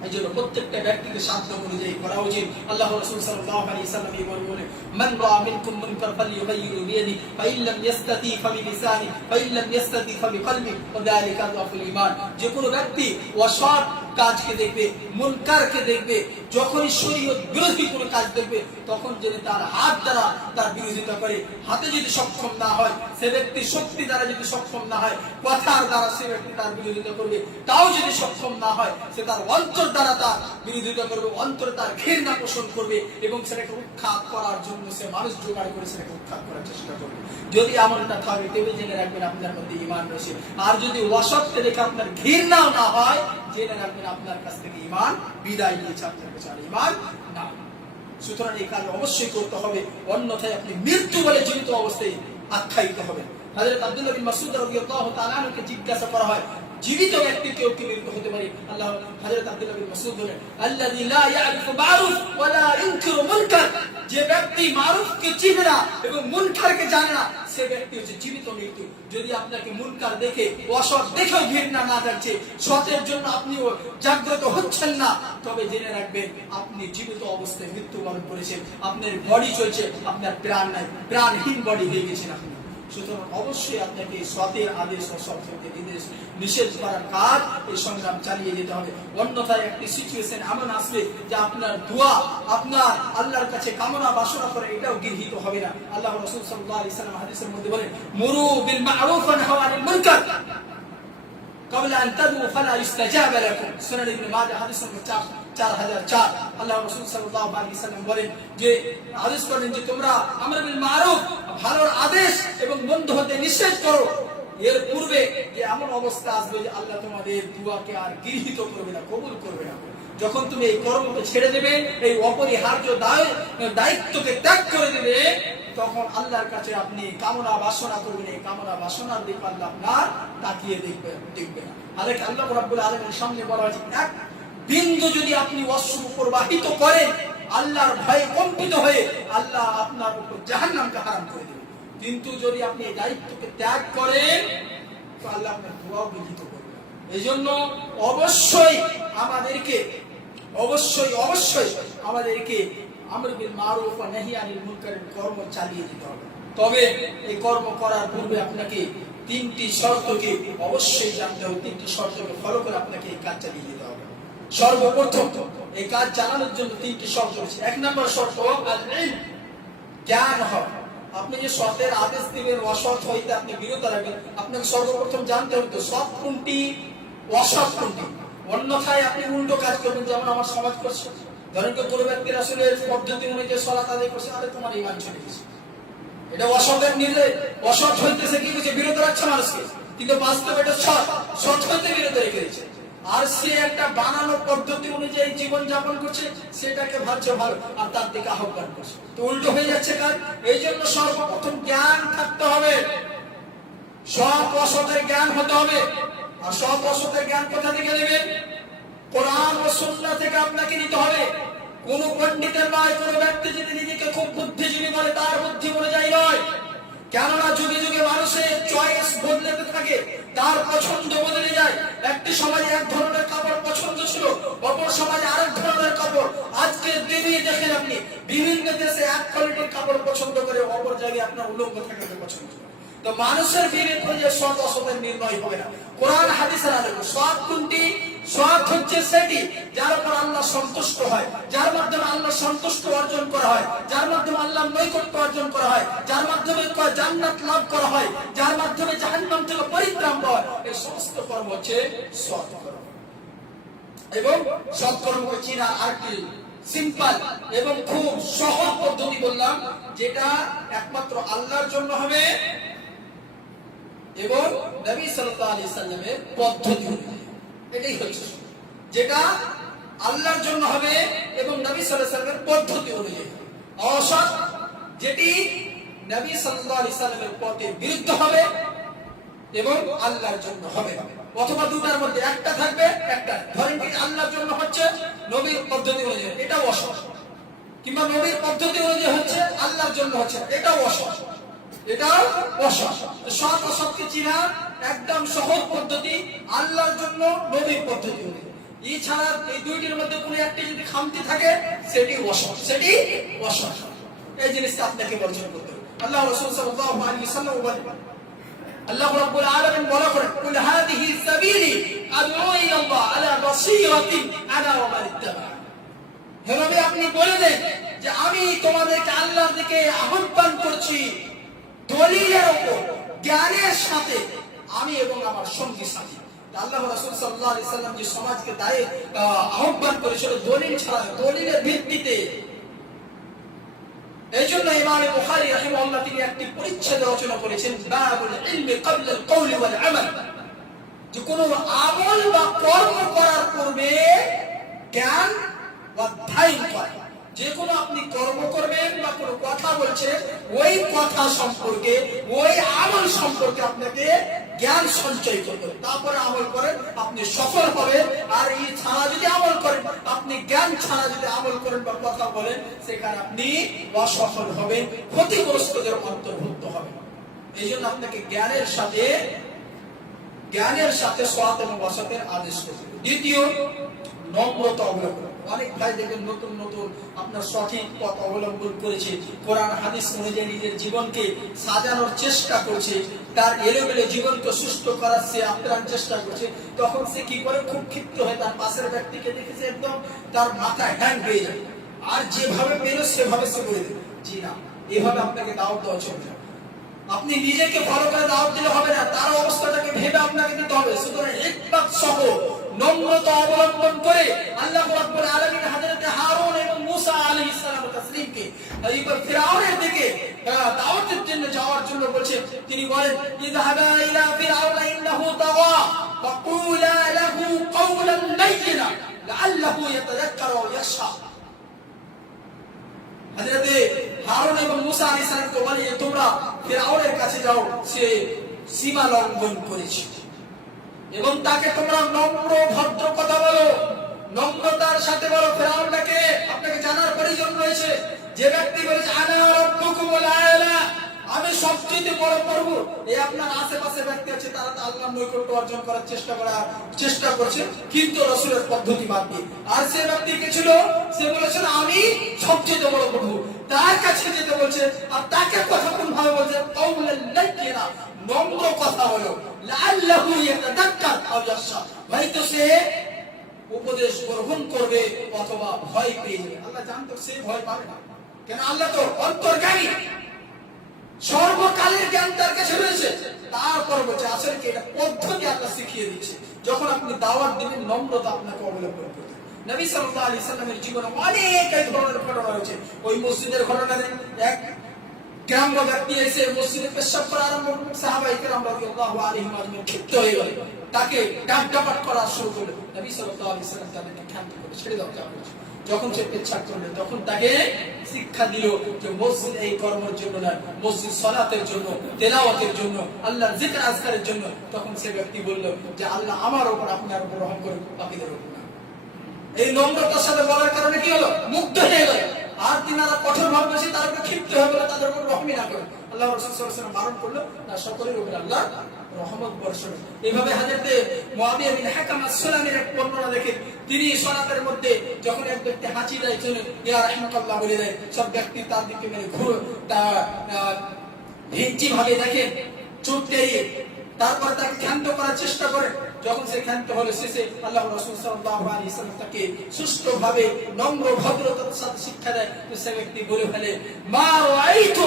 এই জন্য প্রত্যেকটা ব্যক্তিকে সাধ্য অনুযায়ী করা উচিত। আল্লাহ রাসূল সাল্লাল্লাহু আলাইহি সাল্লাম বলেন, মান রাআ মিনকুম মুনকার ফালইউগাইয়িরু বিয়াদি ফাইন লাম ইস্তাতি ফাবিলিসানি ফাইন লাম ইস্তাতি ফাবিকলবি ওয়া যালিকা আযফুল ঈমান। যে কোনো ব্যক্তি অসৎ কাজকে দেখবে, মুনকারকে দেখবে, যখনই শরীয়ত বিরোধী কোনো কাজ দেখবে, তখন যদি তার হাত দ্বারা তার বিরোধিতা করে, হাতে যদি সক্ষম না হয়, সে ব্যক্তি শক্তি দ্বারা যদি সক্ষম না হয়, কথার দ্বারা সে ব্যক্তি তার বিরোধিতা করবে, তাও যদি সক্ষম না হয়, সে তার অন্তর দ্বারা তার বিরোধিতা করবে, অন্তরে তার ঘৃণা পোষণ করবে এবং সেটাকে উৎখাত করার জন্য সে মানুষ জোগাড় করে সেটাকে উৎখাত করার চেষ্টা করবে। যদি এমনটা থাকে, তবে জেনে রাখবেন আপনার মধ্যে ঈমান রয়েছে। আর যদি অসৎকে দেখে আপনার ঘৃণাও না হয়, জেনে রাখবেন আপনার কাছ থেকে ঈমান বিদায় নিয়েছে, আপনার কাছে আর ঈমান না। সুতরাং এই কাজ অবশ্যই করতে হবে, অন্যথায় আপনি মৃত্যু বলে জীবিত অবস্থায় আখ্যায়িত হবেন। হযরত আব্দুল্লাহ বিন মাসউদ রাদিয়াল্লাহু তাআলা আনহুকে জিজ্ঞাসা করা হয়, জীবিত ব্যক্তি কেউ কি মৃত্যু হতে পারে? আল্লাহ হযরত আব্দুল্লাহ বিন মাসউদ বলেন, আল্লাযী লা ইয়ারিফু মারুফ ওয়া লা ইনকিরু মুনকার। যে ব্যক্তি মারুফকে চিনে না এবং মুনকারকে জানে না, সে ব্যক্তি হচ্ছে জীবিত মৃত্যু। যদি আপনাকে মুনকার দেখে, অসৎ দেখেও ঘৃণা না যাচ্ছে, সতের জন্য আপনিও জাগ্রত হচ্ছেন না, তবে জেনে রাখবেন আপনি জীবিত অবস্থায় মৃত্যুবরণ করেছেন। আপনার বডি চলছে, আপনার প্রাণ নাই, প্রাণহীন বডি হয়ে গেছেন আপনি। সুতরাং অবশ্যই আপনাকে সতের আদেশ ও সৎ হতে নিষেধ করার কাজ, এই সংগ্রাম চালিয়ে যেতে হবে। অন্যথায় একটি সিচুয়েশন এমন আসবে যে আপনার দোয়া, আপনার আল্লাহর কাছে কামনা বাসনা করে, এটাও গৃহীত হবে না। আল্লাহ রাসূল সাল্লাল্লাহু আলাইহি সাল্লাম হাদিসের মধ্যে বলেন, মুরু বিল মা'রুফ ওয়া নাহু আনিল মুনকার ক্বাবলা আন তাদউ ফালা ইস্তাজাব লাকুম। সুনান ইবনে মাজাহ হাদিস নম্বর 4004। আল্লাহ রাসূল সাল্লাল্লাহু আলাইহি সাল্লাম বলেন যে, আদেশ করেন যে তোমরা আমর বিল মা'রুফ, ভালোর আদেশ এবং মন্দ হতে নিষেধ করো। এর পূর্বে যে এমন অবস্থা আসবে যে আল্লাহ তোমাদের দুআকে আর গৃহীত করবে না, কবুল করবে না। যখন তুমি এই কর্মকে ছেড়ে দেবে, এই অপরিহার্য দায়িত্বকে ত্যাগ করে দেবে, তখন আল্লাহর কাছে আপনি কামনা বাসনা করবেন, এই কামনা বাসনার দিকে আল্লাহ আপনার তাকিয়ে দেখবে না। আরেক আল্লাহ রাব্বুল আলামিনের সামনে বলা হয়েছে, এক বিন্দু যদি আপনি অশ্রু প্রবাহিত করেন, আল্লাহর ভয়ে কম্পিত হয়ে আল্লাহ আপনার উপর জাহান্নামকে হারাম করে দেবে। কিন্তু যদি আপনি এই দায়িত্বকে ত্যাগ করেন, তো আল্লাহ আপনার দোয়াও গৃহীত করবে। এই জন্য অবশ্যই আমাদেরকে আমর বিল মারুফ ওয়া নাহি আনিল মুনকারের কর্ম চালিয়ে যেতে হবে। তবে এই কর্ম করার পূর্বে আপনাকে তিনটি শর্তকে অবশ্যই জানতে হবে, তিনটি শর্তকে ফলো করে আপনাকে এই কাজ চালিয়ে যেতে হবে। সর্বপ্রথম এই কাজ চালানোর জন্য তিনটি শর্ত আছে। এক নম্বর শর্ত আল ইলম, জ্ঞান হবে। আপনি যে সতের আদেশ দিবেন, অসৎ হইতে আপনি বিরত রাখবেন, আপনাকে সর্বপ্রথম জানতে হবে তো সৎ কোনটি, অসৎ কোনটি। অন্যথায় আপনি উল্টো কাজ করবেন, যেমন আমার সমাজ করছে। ধরেন কেউ কোনো ব্যক্তির আসলে পদ্ধতি অনুযায়ী সালাত আদায় করছে, আরে তোমার ঈমান চলে গেছে, এটা অসতের নিজে অসৎ হইতেছে, কি হচ্ছে বিরত রাখছে মানুষকে, কিন্তু বাস্তবে এটা সৎ হইতে বিরত রেখেছে। আর সে একটা বানানো পদ্ধতি অনুযায়ী জীবন যাপন করছে, সেটাকে ভাবছে ভালো আর তার দিকে আহ্বান করছে, তো উল্টো হয়ে যাচ্ছে কাজ। এই জন্য সর্বপ্রথম জ্ঞান থাকতে হবে, সৎ অসতের জ্ঞান হতে হবে। আর সৎ অসতের জ্ঞান কোথা থেকে নেবেন? কোরআন ও সুন্নাহ থেকে আপনাকে নিতে হবে। কোন পণ্ডিতের নয়, কোন ব্যক্তি যদি নিজেকে খুব বুদ্ধিজীবী বলে তার বুদ্ধি অনুযায়ী নয়। কেননা যুগে যুগে মানুষের চয়েস বদলাতে থাকে, তার পছন্দ বদলে যায়। একটি সমাজে এক ধরনের কাপড় পছন্দ ছিল, অপর সমাজে আরেক ধরনের কাপড়। আজকে দিনে দেখেন আপনি বিভিন্ন দেশে এক কোয়ালিটির কাপড় পছন্দ করে, অপর জায়গায় আপনার উলঙ্গ থাকাকে পছন্দ করে। তো মানুষের বিবেক অনুযায়ী সৎ অসতের নির্ণয় হবে না। কোরআন হাদিসের আলোকে সৎ কোনটি? সৎ হচ্ছে সেটি যার উপর আল্লাহ সন্তুষ্ট হয়, যার মাধ্যমে আল্লাহ সন্তুষ্ট অর্জন করা হয়, যার মাধ্যমে আল্লাহ নৈকট্য অর্জন করা হয়, যার মাধ্যমে জান্নাত লাভ করা হয়, যার মাধ্যমে জাহান্নাম থেকে পরিত্রাণ পাওয়া হয়। এই সমস্ত কর্ম হচ্ছে সৎ কর্ম। এবং সৎ কর্মকে চিনা আরেকটি সিম্পল এবং খুব সহজ পদ্ধতি বললাম, যেটা একমাত্র আল্লাহর জন্য হবে এবং নবী সাল্লাল্লাহু আলাইহি সাল্লামের পদ্ধতি অনুযায়ী। এটাই হচ্ছে যেটা আল্লাহর জন্য হবে এবং নবী সাল্লাল্লাহু আলাইহি সাল্লামের পদ্ধতি অনুযায়ী। অসৎ যেটি নবী সাল্লাল্লাহু আলাইহি সাল্লামের পথের বিরুদ্ধে হবে এবং আল্লাহর জন্য হবে, অথবা দুটার মধ্যে একটা থাকবে। একটা ধরেন কি আল্লাহর জন্য হচ্ছে নবীর পদ্ধতি অনুযায়ী, এটাও অসৎ। কিংবা নবীর পদ্ধতি অনুযায়ী হচ্ছে আল্লাহর জন্য হচ্ছে, এটাও অসৎ, এটাও অসৎ। সৎ অসৎকে চিনা একদম সহজ পদ্ধতি আল্লাহর জন্য, নবীর পদ্ধতি অনুযায়ী। এছাড়া এই দুইটির মধ্যে কোনো একটি যদি খামতি থাকে, সেটি অসৎ, সেটি অসৎ। এই জিনিসটা আপনাকে বর্জন করতে হবে। আল্লাহ রাসূল সাল্লাল্লাহু আলাইহি ওয়াসাল্লাম বলেন, আল্লাহ রাব্বুল আলামিন বলা করেন, কুল হাদিহি সাবিলি আদউ ইলাল্লাহ আলা বাসীরাতিন আনা ওয়া মান ইত্তাবা। হে নবী, আপনি বলে দেন যে আমি তোমাদেরকে আল্লাহর দিকে আহ্বান করছি দলিলের উপর, জ্ঞানের সাথে, আমি এবং আমার সঙ্গী সাথী। আল্লাহ রাসূল সাল্লাল্লাহু আলাইহি সাল্লাম যে সমাজকে আহ্বান করেছিল দলিল ছাড়া, দলিলের ভিত্তিতে। এই জন্য ইমাম বুখারী রাহিমাহুল্লাহ তিনি একটি পরিচ্ছেদ রচনা করেছেন, বাবুল ইলমি ক্বাবলা আল কওলি ওয়াল আমাল, যে কোনো আমল বা কর্ম করার পূর্বে জ্ঞান অধ্যয়ন করা। যে কোনো আপনি কর্ম করবেন বা কোনো কথা বলছেন, ওই কথা সম্পর্কে, ওই আমল সম্পর্কে আপনাকে জ্ঞান সঞ্চয় করবেন, তারপরে আমল করেন, আপনি সফল হবেন। আর এই ছাড়া যদি আমল করেন, আপনি জ্ঞান ছাড়া যদি আমল করেন বা কথা বলেন, সেখানে আপনি অসফল হবেন, ক্ষতিগ্রস্তদের অন্তর্ভুক্ত হবেন। এই জন্য আপনাকে জ্ঞানের সাথে সৎ এবং অসতের আদেশ করতে হবে। দ্বিতীয়, নম্রতা অবলম্বন। অনেক ভাই দেখবেন নতুন নতুন আপনার সঠিক পথ অবলম্বন করেছে, কোরআন হাদিস অনুযায়ী নিজের জীবনকে সাজানোর চেষ্টা করছে, তার এলোমেলো জীবনকে সুস্থ করার সে আপ্রাণ চেষ্টা করছে। তখন সে কি করে, খুব ক্ষিপ্ত হয়ে তার পাশের ব্যক্তিকে দেখেছে একদম তার মাথা হ্যাং হয়ে যায়, আর যেভাবে পেল সেভাবে সে বলে দেবে। জি না, এভাবে আপনাকে দাওয়াত দেওয়া চলবে। আপনি নিজেকে ভালো করে দাওয়াত দিলে হবে না, তার অবস্থাটাকে ভেবে আপনাকে দিতে হবে। সুতরাং হিকমত সহ নম্রতা অবলম্বন করে আল্লাহ রাব্বুল আলামিন হযরত হারুন এবং মুসা আলাইহিস সালাম তাসলিমকে এইবার ফিরআউনের দিকে দাওয়াতের জন্য যাওয়ার জন্য বলছে। তিনি বলেন, ইযহাবা ইলা ফিরআউনা ইন্নাহু তাগা ফাকুলা লাহু কাওলান লাইয়িনা লাআল্লাহু ইয়াতাযাক্কারু আও ইয়াখশা। হযরত হারুন এবং মুসা আলাইহিস সালামকে বলে, তোমরা ফিরআউনের কাছে যাও, সে সীমা লঙ্ঘন করেছে, এবং তাকে তোমরা নম্র ভদ্র কথা বলো, নম্রতার সাথে বলো। ফিরআউনটাকে আপনাকে জানার প্রয়োজন রয়েছে। যে ব্যক্তি বলেছে আনা রাব্বুকুমুল আ'লা, আমি সবচেয়ে বড় প্রভু, এই আপনার আশেপাশে ব্যক্তি আছে, তারা তো আল্লাহর নৈকট্য অর্জন করার চেষ্টা করছে, কিন্তু রাসূলের পদ্ধতি বাদ দিয়ে। আর সে ব্যক্তি কে ছিল? সে বলেছিল আমি সবচেয়ে বড় প্রভু, তার কাছে যেতে বলছে। আর তাকে কথা কোন ভাবে বলছে? কাউলান লাইয়িনা, নম্র কথা হলো, লাআল্লাহু ইয়াতাযাক্কার আও ইয়াখশা, হয়তো সে উপদেশ গ্রহণ করবে অথবা ভয় পেয়ে যাবে। আল্লাহ জানতো সে ভয় পাবে না, কেন আল্লাহ তো অন্তর্জ্ঞানী, সর্বকালের জ্ঞান তার কাছে রয়েছে। তারপর বলছে আসলে কি এটা পদ্ধতি আল্লাহ শিখিয়ে দিচ্ছে। যখন আপনি দাওয়াত দিবেন নম্রতা আপনাকে অবলম্বন করতে। নবী সাল্লাল্লাহু আলাইহি সাল্লামের জীবনে অনেক এই ধরনের ঘটনা রয়েছে। ওই মসজিদের ঘটনায় এক গ্রাম্য ব্যক্তি এসে মসজিদে পেশাব করা আরম্ভ করলেন, সাহাবায়ে কেরাম রাদিয়াল্লাহু আলাইহিম আজমাইন ক্ষিপ্ত হয়ে গেলেন, তাকে ডাকডাপাট করা শুরু করলেন। নবী সাল্লাল্লাহু আলাইহি সাল্লাম তাদেরকে ক্ষান্ত করে ছেড়ে দাও, যা করছো। যখন সে পেশাব করলেন তখন তাকে শিক্ষা দিল যে মসজিদ এই কর্মের জন্য না, মসজিদ সালাতের জন্য, তেলাওয়াতের জন্য, আল্লাহর জিকির আজকারের জন্য। তখন সে ব্যক্তি বলল যে আল্লাহ আমার উপর, আপনার উপর রহম করুন, বাকিদের উপর না। এই নম্রতার সাথে বলার কারণে কি হলো? মুগ্ধ হয়ে গেল। আর তিনারা কঠোর ভাবে বসে তার উপর ক্ষিপ্ত হয়ে গেল, তাদের উপর রহমই না করে। আল্লাহ রাসূল সাল্লাল্লাহু আলাইহি ওয়াসাল্লাম বারণ করলো না, সকলের উপর আল্লাহ রহমত বর্ষণ। এইভাবে হযরতে মুআবিয়া বিন হাকাম আস-সুলামির এক বর্ণনা দেখে, তিনি সালাতের মধ্যে যখন এক ব্যক্তি হাঁচি দেয়, চলে ইয়া রাহমাকাল্লাহ বলে দেয়, সব ব্যক্তি তার দিকে মেরে ভিঞ্চি ভাবে দেখে, চোখ টেরিয়ে, তারপর তাকে ক্ষান্ত করার চেষ্টা করে। যখন সে ক্ষান্ত হলো, শেষে আল্লাহ রাসূল সাল্লাল্লাহু আলাইহি ওয়াসাল্লাম তাকে সুষ্ঠুভাবে নম্র ভদ্রতার সাথে শিক্ষা দেয়। তো সে ব্যক্তি বলে ফেলে, মা রাআইতু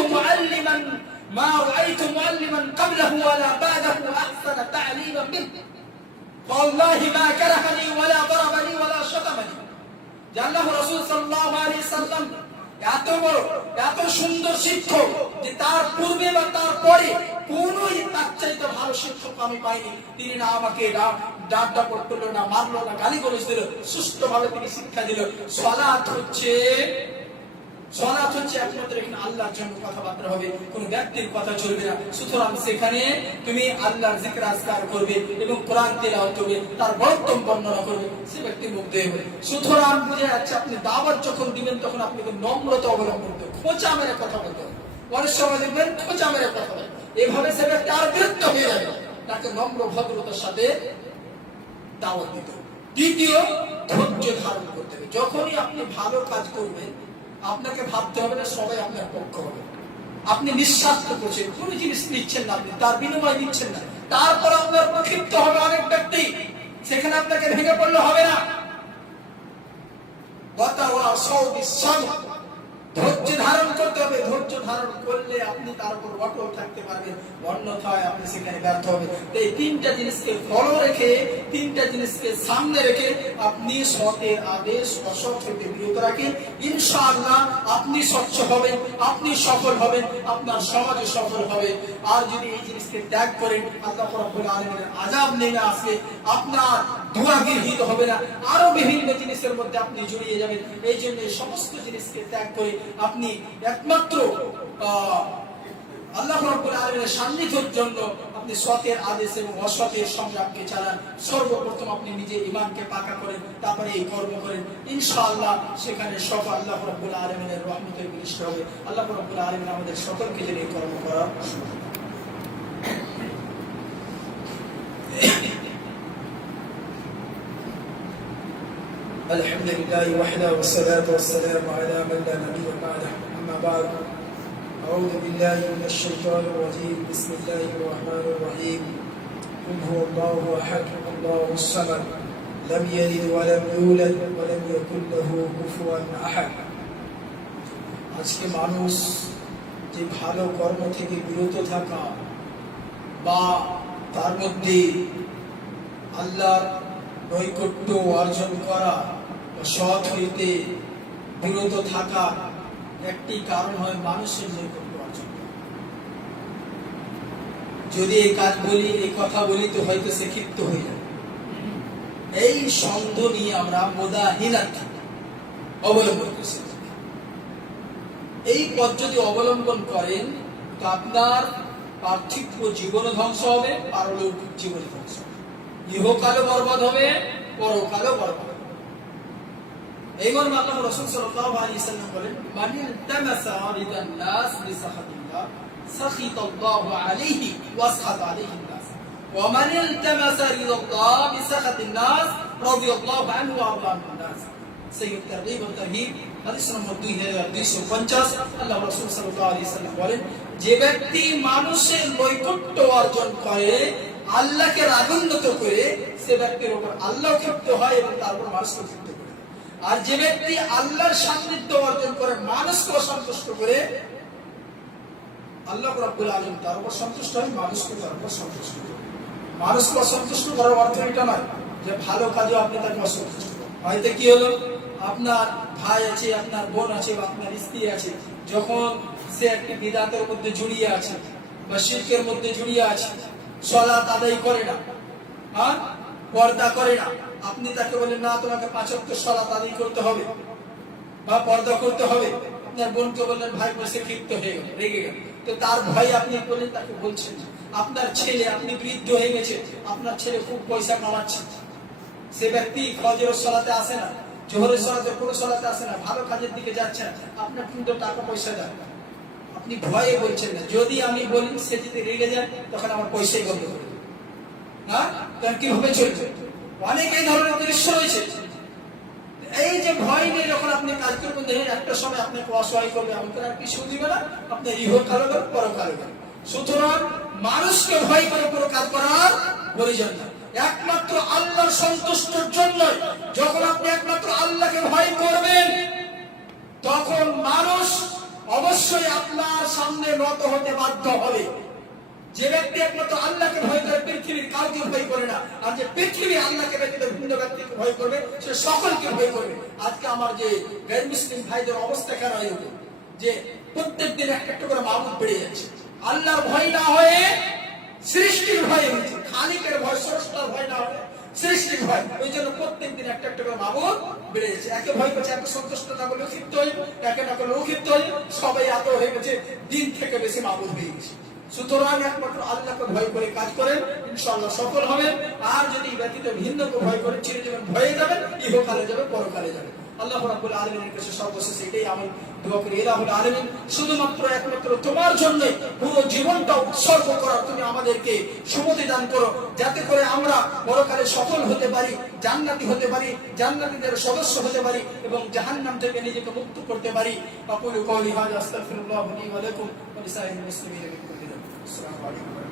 মুআল্লিমান ক্বাবলাহু ওয়ালা বা'দাহু আহসানা তা'লিমান মিন, ওয়াল্লাহি মা কারাহানি ওয়ালা দারাবানি ওয়ালা শাতামানি। আল্লাহ রাসূল সাল্লাল্লাহু আলাইহি ওয়াসাল্লাম এত বড়, এত সুন্দর শিক্ষক যে তার পূর্বে বা তার পরে কোনই তার চাইতে ভালো শিক্ষক আমি পাইনি। তিনি না আমাকে ডাঁটাপট করলো, না মারলো, না গালিগালাজ দিল, সুষ্ঠুভাবে তিনি শিক্ষা দিল। সালাত হচ্ছে একমাত্র এখানে আল্লাহর জন্য কথাবার্তা হবে, কোন ব্যক্তির কথা চলবে না। সুতরাং সেখানে তুমি আল্লাহর জিকির আজকার করবে এবং কোরআন তেলাওয়াত করবে, তার বর্তমান বর্ণনা করবে, সে ব্যক্তি মুগ্ধ হবে। সুতরাং বুঝে যাচ্ছে আপনি দাওয়াত যখন দিবেন তখন আপনাকে নম্রতা অবলম্বন করতে হবে, খোঁচা মেরে কথা বলতে হবে। অনেক সময় দেখবেন খোঁচা মেরে কথা বলে, এভাবে সে ব্যক্তি আর বিরক্ত হয়ে যাবে। তাকে নম্র ভদ্রতার সাথে দাওয়াত দিতে হবে। দ্বিতীয়, ধৈর্য ধারণ করতে হবে। যখনই আপনি ভালো কাজ করবেন, আপনাকে ভাবতে হবে না সবাই আপনার পক্ষ হবে। আপনি নিঃস্বার্থ করছেন, কোনো জিনিস নিচ্ছেন না, আপনি তার বিনিময় দিচ্ছেন না, তারপর আপনার প্রক্ষিপ্ত হবে অনেক ব্যক্তি, সেখানে আপনাকে ভেঙে পড়লে হবে না। ধৈর্য ধারণ করতে হবে। ধৈর্য ধারণ করলে আপনি তার উপর অটল থাকতে পারবেন, অন্যথায় আপনি সেখানে ব্যর্থ হবে। এই তিনটা জিনিসকে ফলো রেখে, তিনটা জিনিসকে সামনে রেখে আপনি সতের আদেশ অসৎ হইতে বিরত রাখেন, ইনশাআল্লাহ আপনি স্বচ্ছ হবেন, আপনি সফল হবেন, আপনার সমাজে সফল হবে। আর যদি এই জিনিসকে ত্যাগ করেন, আল্লাহ রাব্বুল আলামিনের আযাব নেমে আসবে, আপনার দোয়া গৃহীত হবে না, আরো বিভিন্ন জিনিসের মধ্যে আপনি জড়িয়ে যাবেন। এই জন্য এই সমস্ত জিনিসকে ত্যাগ করে আপনি একমাত্র আল্লাহ রাব্বুল আলামিনের সান্নিধ্যের জন্য আপনি সতের আদেশ এবং অসতের সংগ্রামকে চালান। সর্বপ্রথম আপনি নিজে ঈমানকে পাকা করেন, তারপরে এই কর্ম করেন, ইনশাআল্লাহ সেখানে সব আল্লাহ রাব্বুল আলামিনের রহমতে বিষ্ট হবে। আল্লাহ রাব্বুল আলামিন আমাদের সকলকে যেন এই কর্ম করা الحمد لله وحده والصلاة والسلام على من لا نبي بعده أما بعد أعوذ بالله من الشيطان الرجيم بسم الله الرحمن الرحيم قل هو الله أحد الله الصمد لم يلد ولم يولد ولم يكن له كفوا أحد। আজকে মানুষ যে ভালো কর্ম থেকে বিরত থাকা বা তার মধ্যে আল্লাহর নৈকট্য অর্জন করা, সৎ হইতে বিরত থাকা একটি কারণ হয় মানুষের নৈকট্য অর্জন। যদি এই কাজ বলি, এই কথা বলি, তো হয়তো সে ক্ষিপ্ত হয়ে যাবে। এই সন্দেহ নিয়ে আমরা মুদাহিনাত অবলম্বন করছি। এই পথ যদি অবলম্বন করেন তো আপনার পার্থিব জীবন ধ্বংস হবে, পারলৌকিক জীবন ধ্বংস হবে, ইহকালও বরবাদ হবে, পরকালও বরবাদ হবে। এই মর্মে আল্লাহ রাসূল সাল্লাল্লাহু আলাইহি ওয়াসাল্লাম বলেন, মান ইলতামাসা রিদান নাস বিসাখাতিল্লাহ সাখিতাল্লাহু আলাইহি ওয়া সাখাতা আলাইহিন নাস ওয়া মান ইলতামাসা রিদাল্লাহ বিসাখাতিন নাস রাদিয়াল্লাহু আনহু ওয়া আরদা আনহুন নাস। সহিহ তারগীব ওয়া তারহীব হাদিস নম্বর 2250। আল্লাহ রাসূল সাল্লাল্লাহু আলাইহি ওয়াসাল্লাম বলেন, যে ব্যক্তি মানুষের নৈকট্য অর্জন করে, আল্লাহকে রাগান্বিত করে, সে ব্যক্তির উপর আল্লাহ ক্ষিপ্ত হয় এবং তার উপর মানুষকে ক্ষিপ্ত করে। আর যে ব্যক্তি আল্লাহর সান্নিধ্য অর্জন করে, মানুষকে অসন্তুষ্ট করে, আল্লাহ রাব্বুল আলামিন তার উপর সন্তুষ্ট হয়, মানুষকে তার উপর সন্তুষ্ট করে। মানুষকে অসন্তুষ্ট করার অর্থ এটা নয় যে ভালো কাজে আপনি তাকে অসন্তুষ্ট করেন। হয়তো কি হলো, আপনার ভাই আছে, আপনার বোন আছে, বা আপনার স্ত্রী আছে, যখন সে একটি বিদআতের মধ্যে জড়িয়ে আছে বা শিরকের মধ্যে জড়িয়ে আছে, সালাত আদায় করে না, হ্যাঁ, পর্দা করে না, আপনি তাকে বলেন না তোমাকে 5 ওয়াক্ত সালাত আদায় করতে হবে বা পর্দা করতে হবে। আপনার বোনকে বললেন, ভাই বসে ক্ষিপ্ত হয়ে গেল, রেগে গেল, তো তার ভয় আপনি বললেন, তাকে বলছেন। আপনার ছেলে, আপনি বৃদ্ধ হয়ে গেছে, আপনার ছেলে খুব পয়সা কামাচ্ছে, সে ব্যক্তি ফজরের সালাতে আসে না, জোহরের সালাতে, কোনো সালাতে আসে না, ভালো কাজের দিকে যাচ্ছে না, আপনার কিন্তু টাকা পয়সা দেয়, আপনি ভয়ে বলছেন না। যদি আমি বলি, সে যদি রেগে যায়, তখন আমার পয়সাই বন্ধ করে দেবে, হ্যাঁ, তখন কিভাবে চলবে? অনেক এই ধরনের দৃশ্য রয়েছে। এই যে ভয় নিয়ে যখন আপনি কাজ করবেন, দেখেন একটা সময় আপনাকে অসহায় করবে, আমাকে আর কিছু দিবে না, আপনার ইহকালে গেল, পরকালে গেল। সুতরাং মানুষকে ভয় করে কোনো কাজ করার প্রয়োজন না। একমাত্র আল্লাহর সন্তুষ্টির জন্য যখন আপনি একমাত্র আল্লাহকে ভয় করবেন, তখন মানুষ অবশ্যই আপনার সামনে নত হতে বাধ্য হবে। যে ব্যক্তি একমাত্র আল্লাহকে ভয় করে, পৃথিবীর কাউকে ভয় করে না। আর যে পৃথিবী আল্লাহকে ব্যতীত ভিন্ন ব্যক্তিকে ভয় করবে, সে সকলকে ভয় করবে। আজকে আমার যে গैर মুসলিম ভাইদের অবস্থা কেন হয়েছে, যে প্রত্যেক দিন একটা একটা করে মাবুদ বেড়ে যাচ্ছে, আল্লাহর ভয় না হয়ে সৃষ্টির ভয় হচ্ছে, খালিকের ভয়, স্রষ্টার ভয় না হয়ে সৃষ্টির ভয়। ওই জন্য প্রত্যেক দিন একটা একটা করে মাবুদ বেড়ে যাচ্ছে। একে ভয় করছে, একে সন্তুষ্ট না করলে ক্ষিপ্ত হয়ে, একে না করলে ক্ষিপ্ত হয়ে, সবাই এত হয়ে গেছে, দিন থেকে বেশি মাবুদ হয়ে গেছে। সুতরাং একমাত্র আল্লাহকে ভয় করে কাজ করেন, ইনশাআল্লাহ সফল হবেন। আর যদি ব্যতীত ভিন্নকে ভয় করে, চিরজীবন ভয়ে যাবেন, ইহকালে যাবে, পরকালে যাবে। আল্লাহ রাব্বুল আলামিনের কাছে সর্বশেষে এটাই আমি দোয়া করি, ইলাহুল আলামিন, শুধুমাত্র একমাত্র তোমার জন্য পুরো জীবনটা উৎসর্গ করার তুমি আমাদেরকে সুমতি দান করো, যাতে করে আমরা পরকালে সফল হতে পারি, জান্নাতি হতে পারি, জান্নাতীদের সদস্য হতে পারি এবং জাহান্নাম থেকে নিজেকে মুক্ত করতে পারি। আকুলু কওলি হাযা আস্তাগফিরুল্লাহ লি ওয়া লাকুম ওয়া লিসাইরিল মুসলিমিনা মিন কুল্লি যামব। আসসালামু আলাইকুম।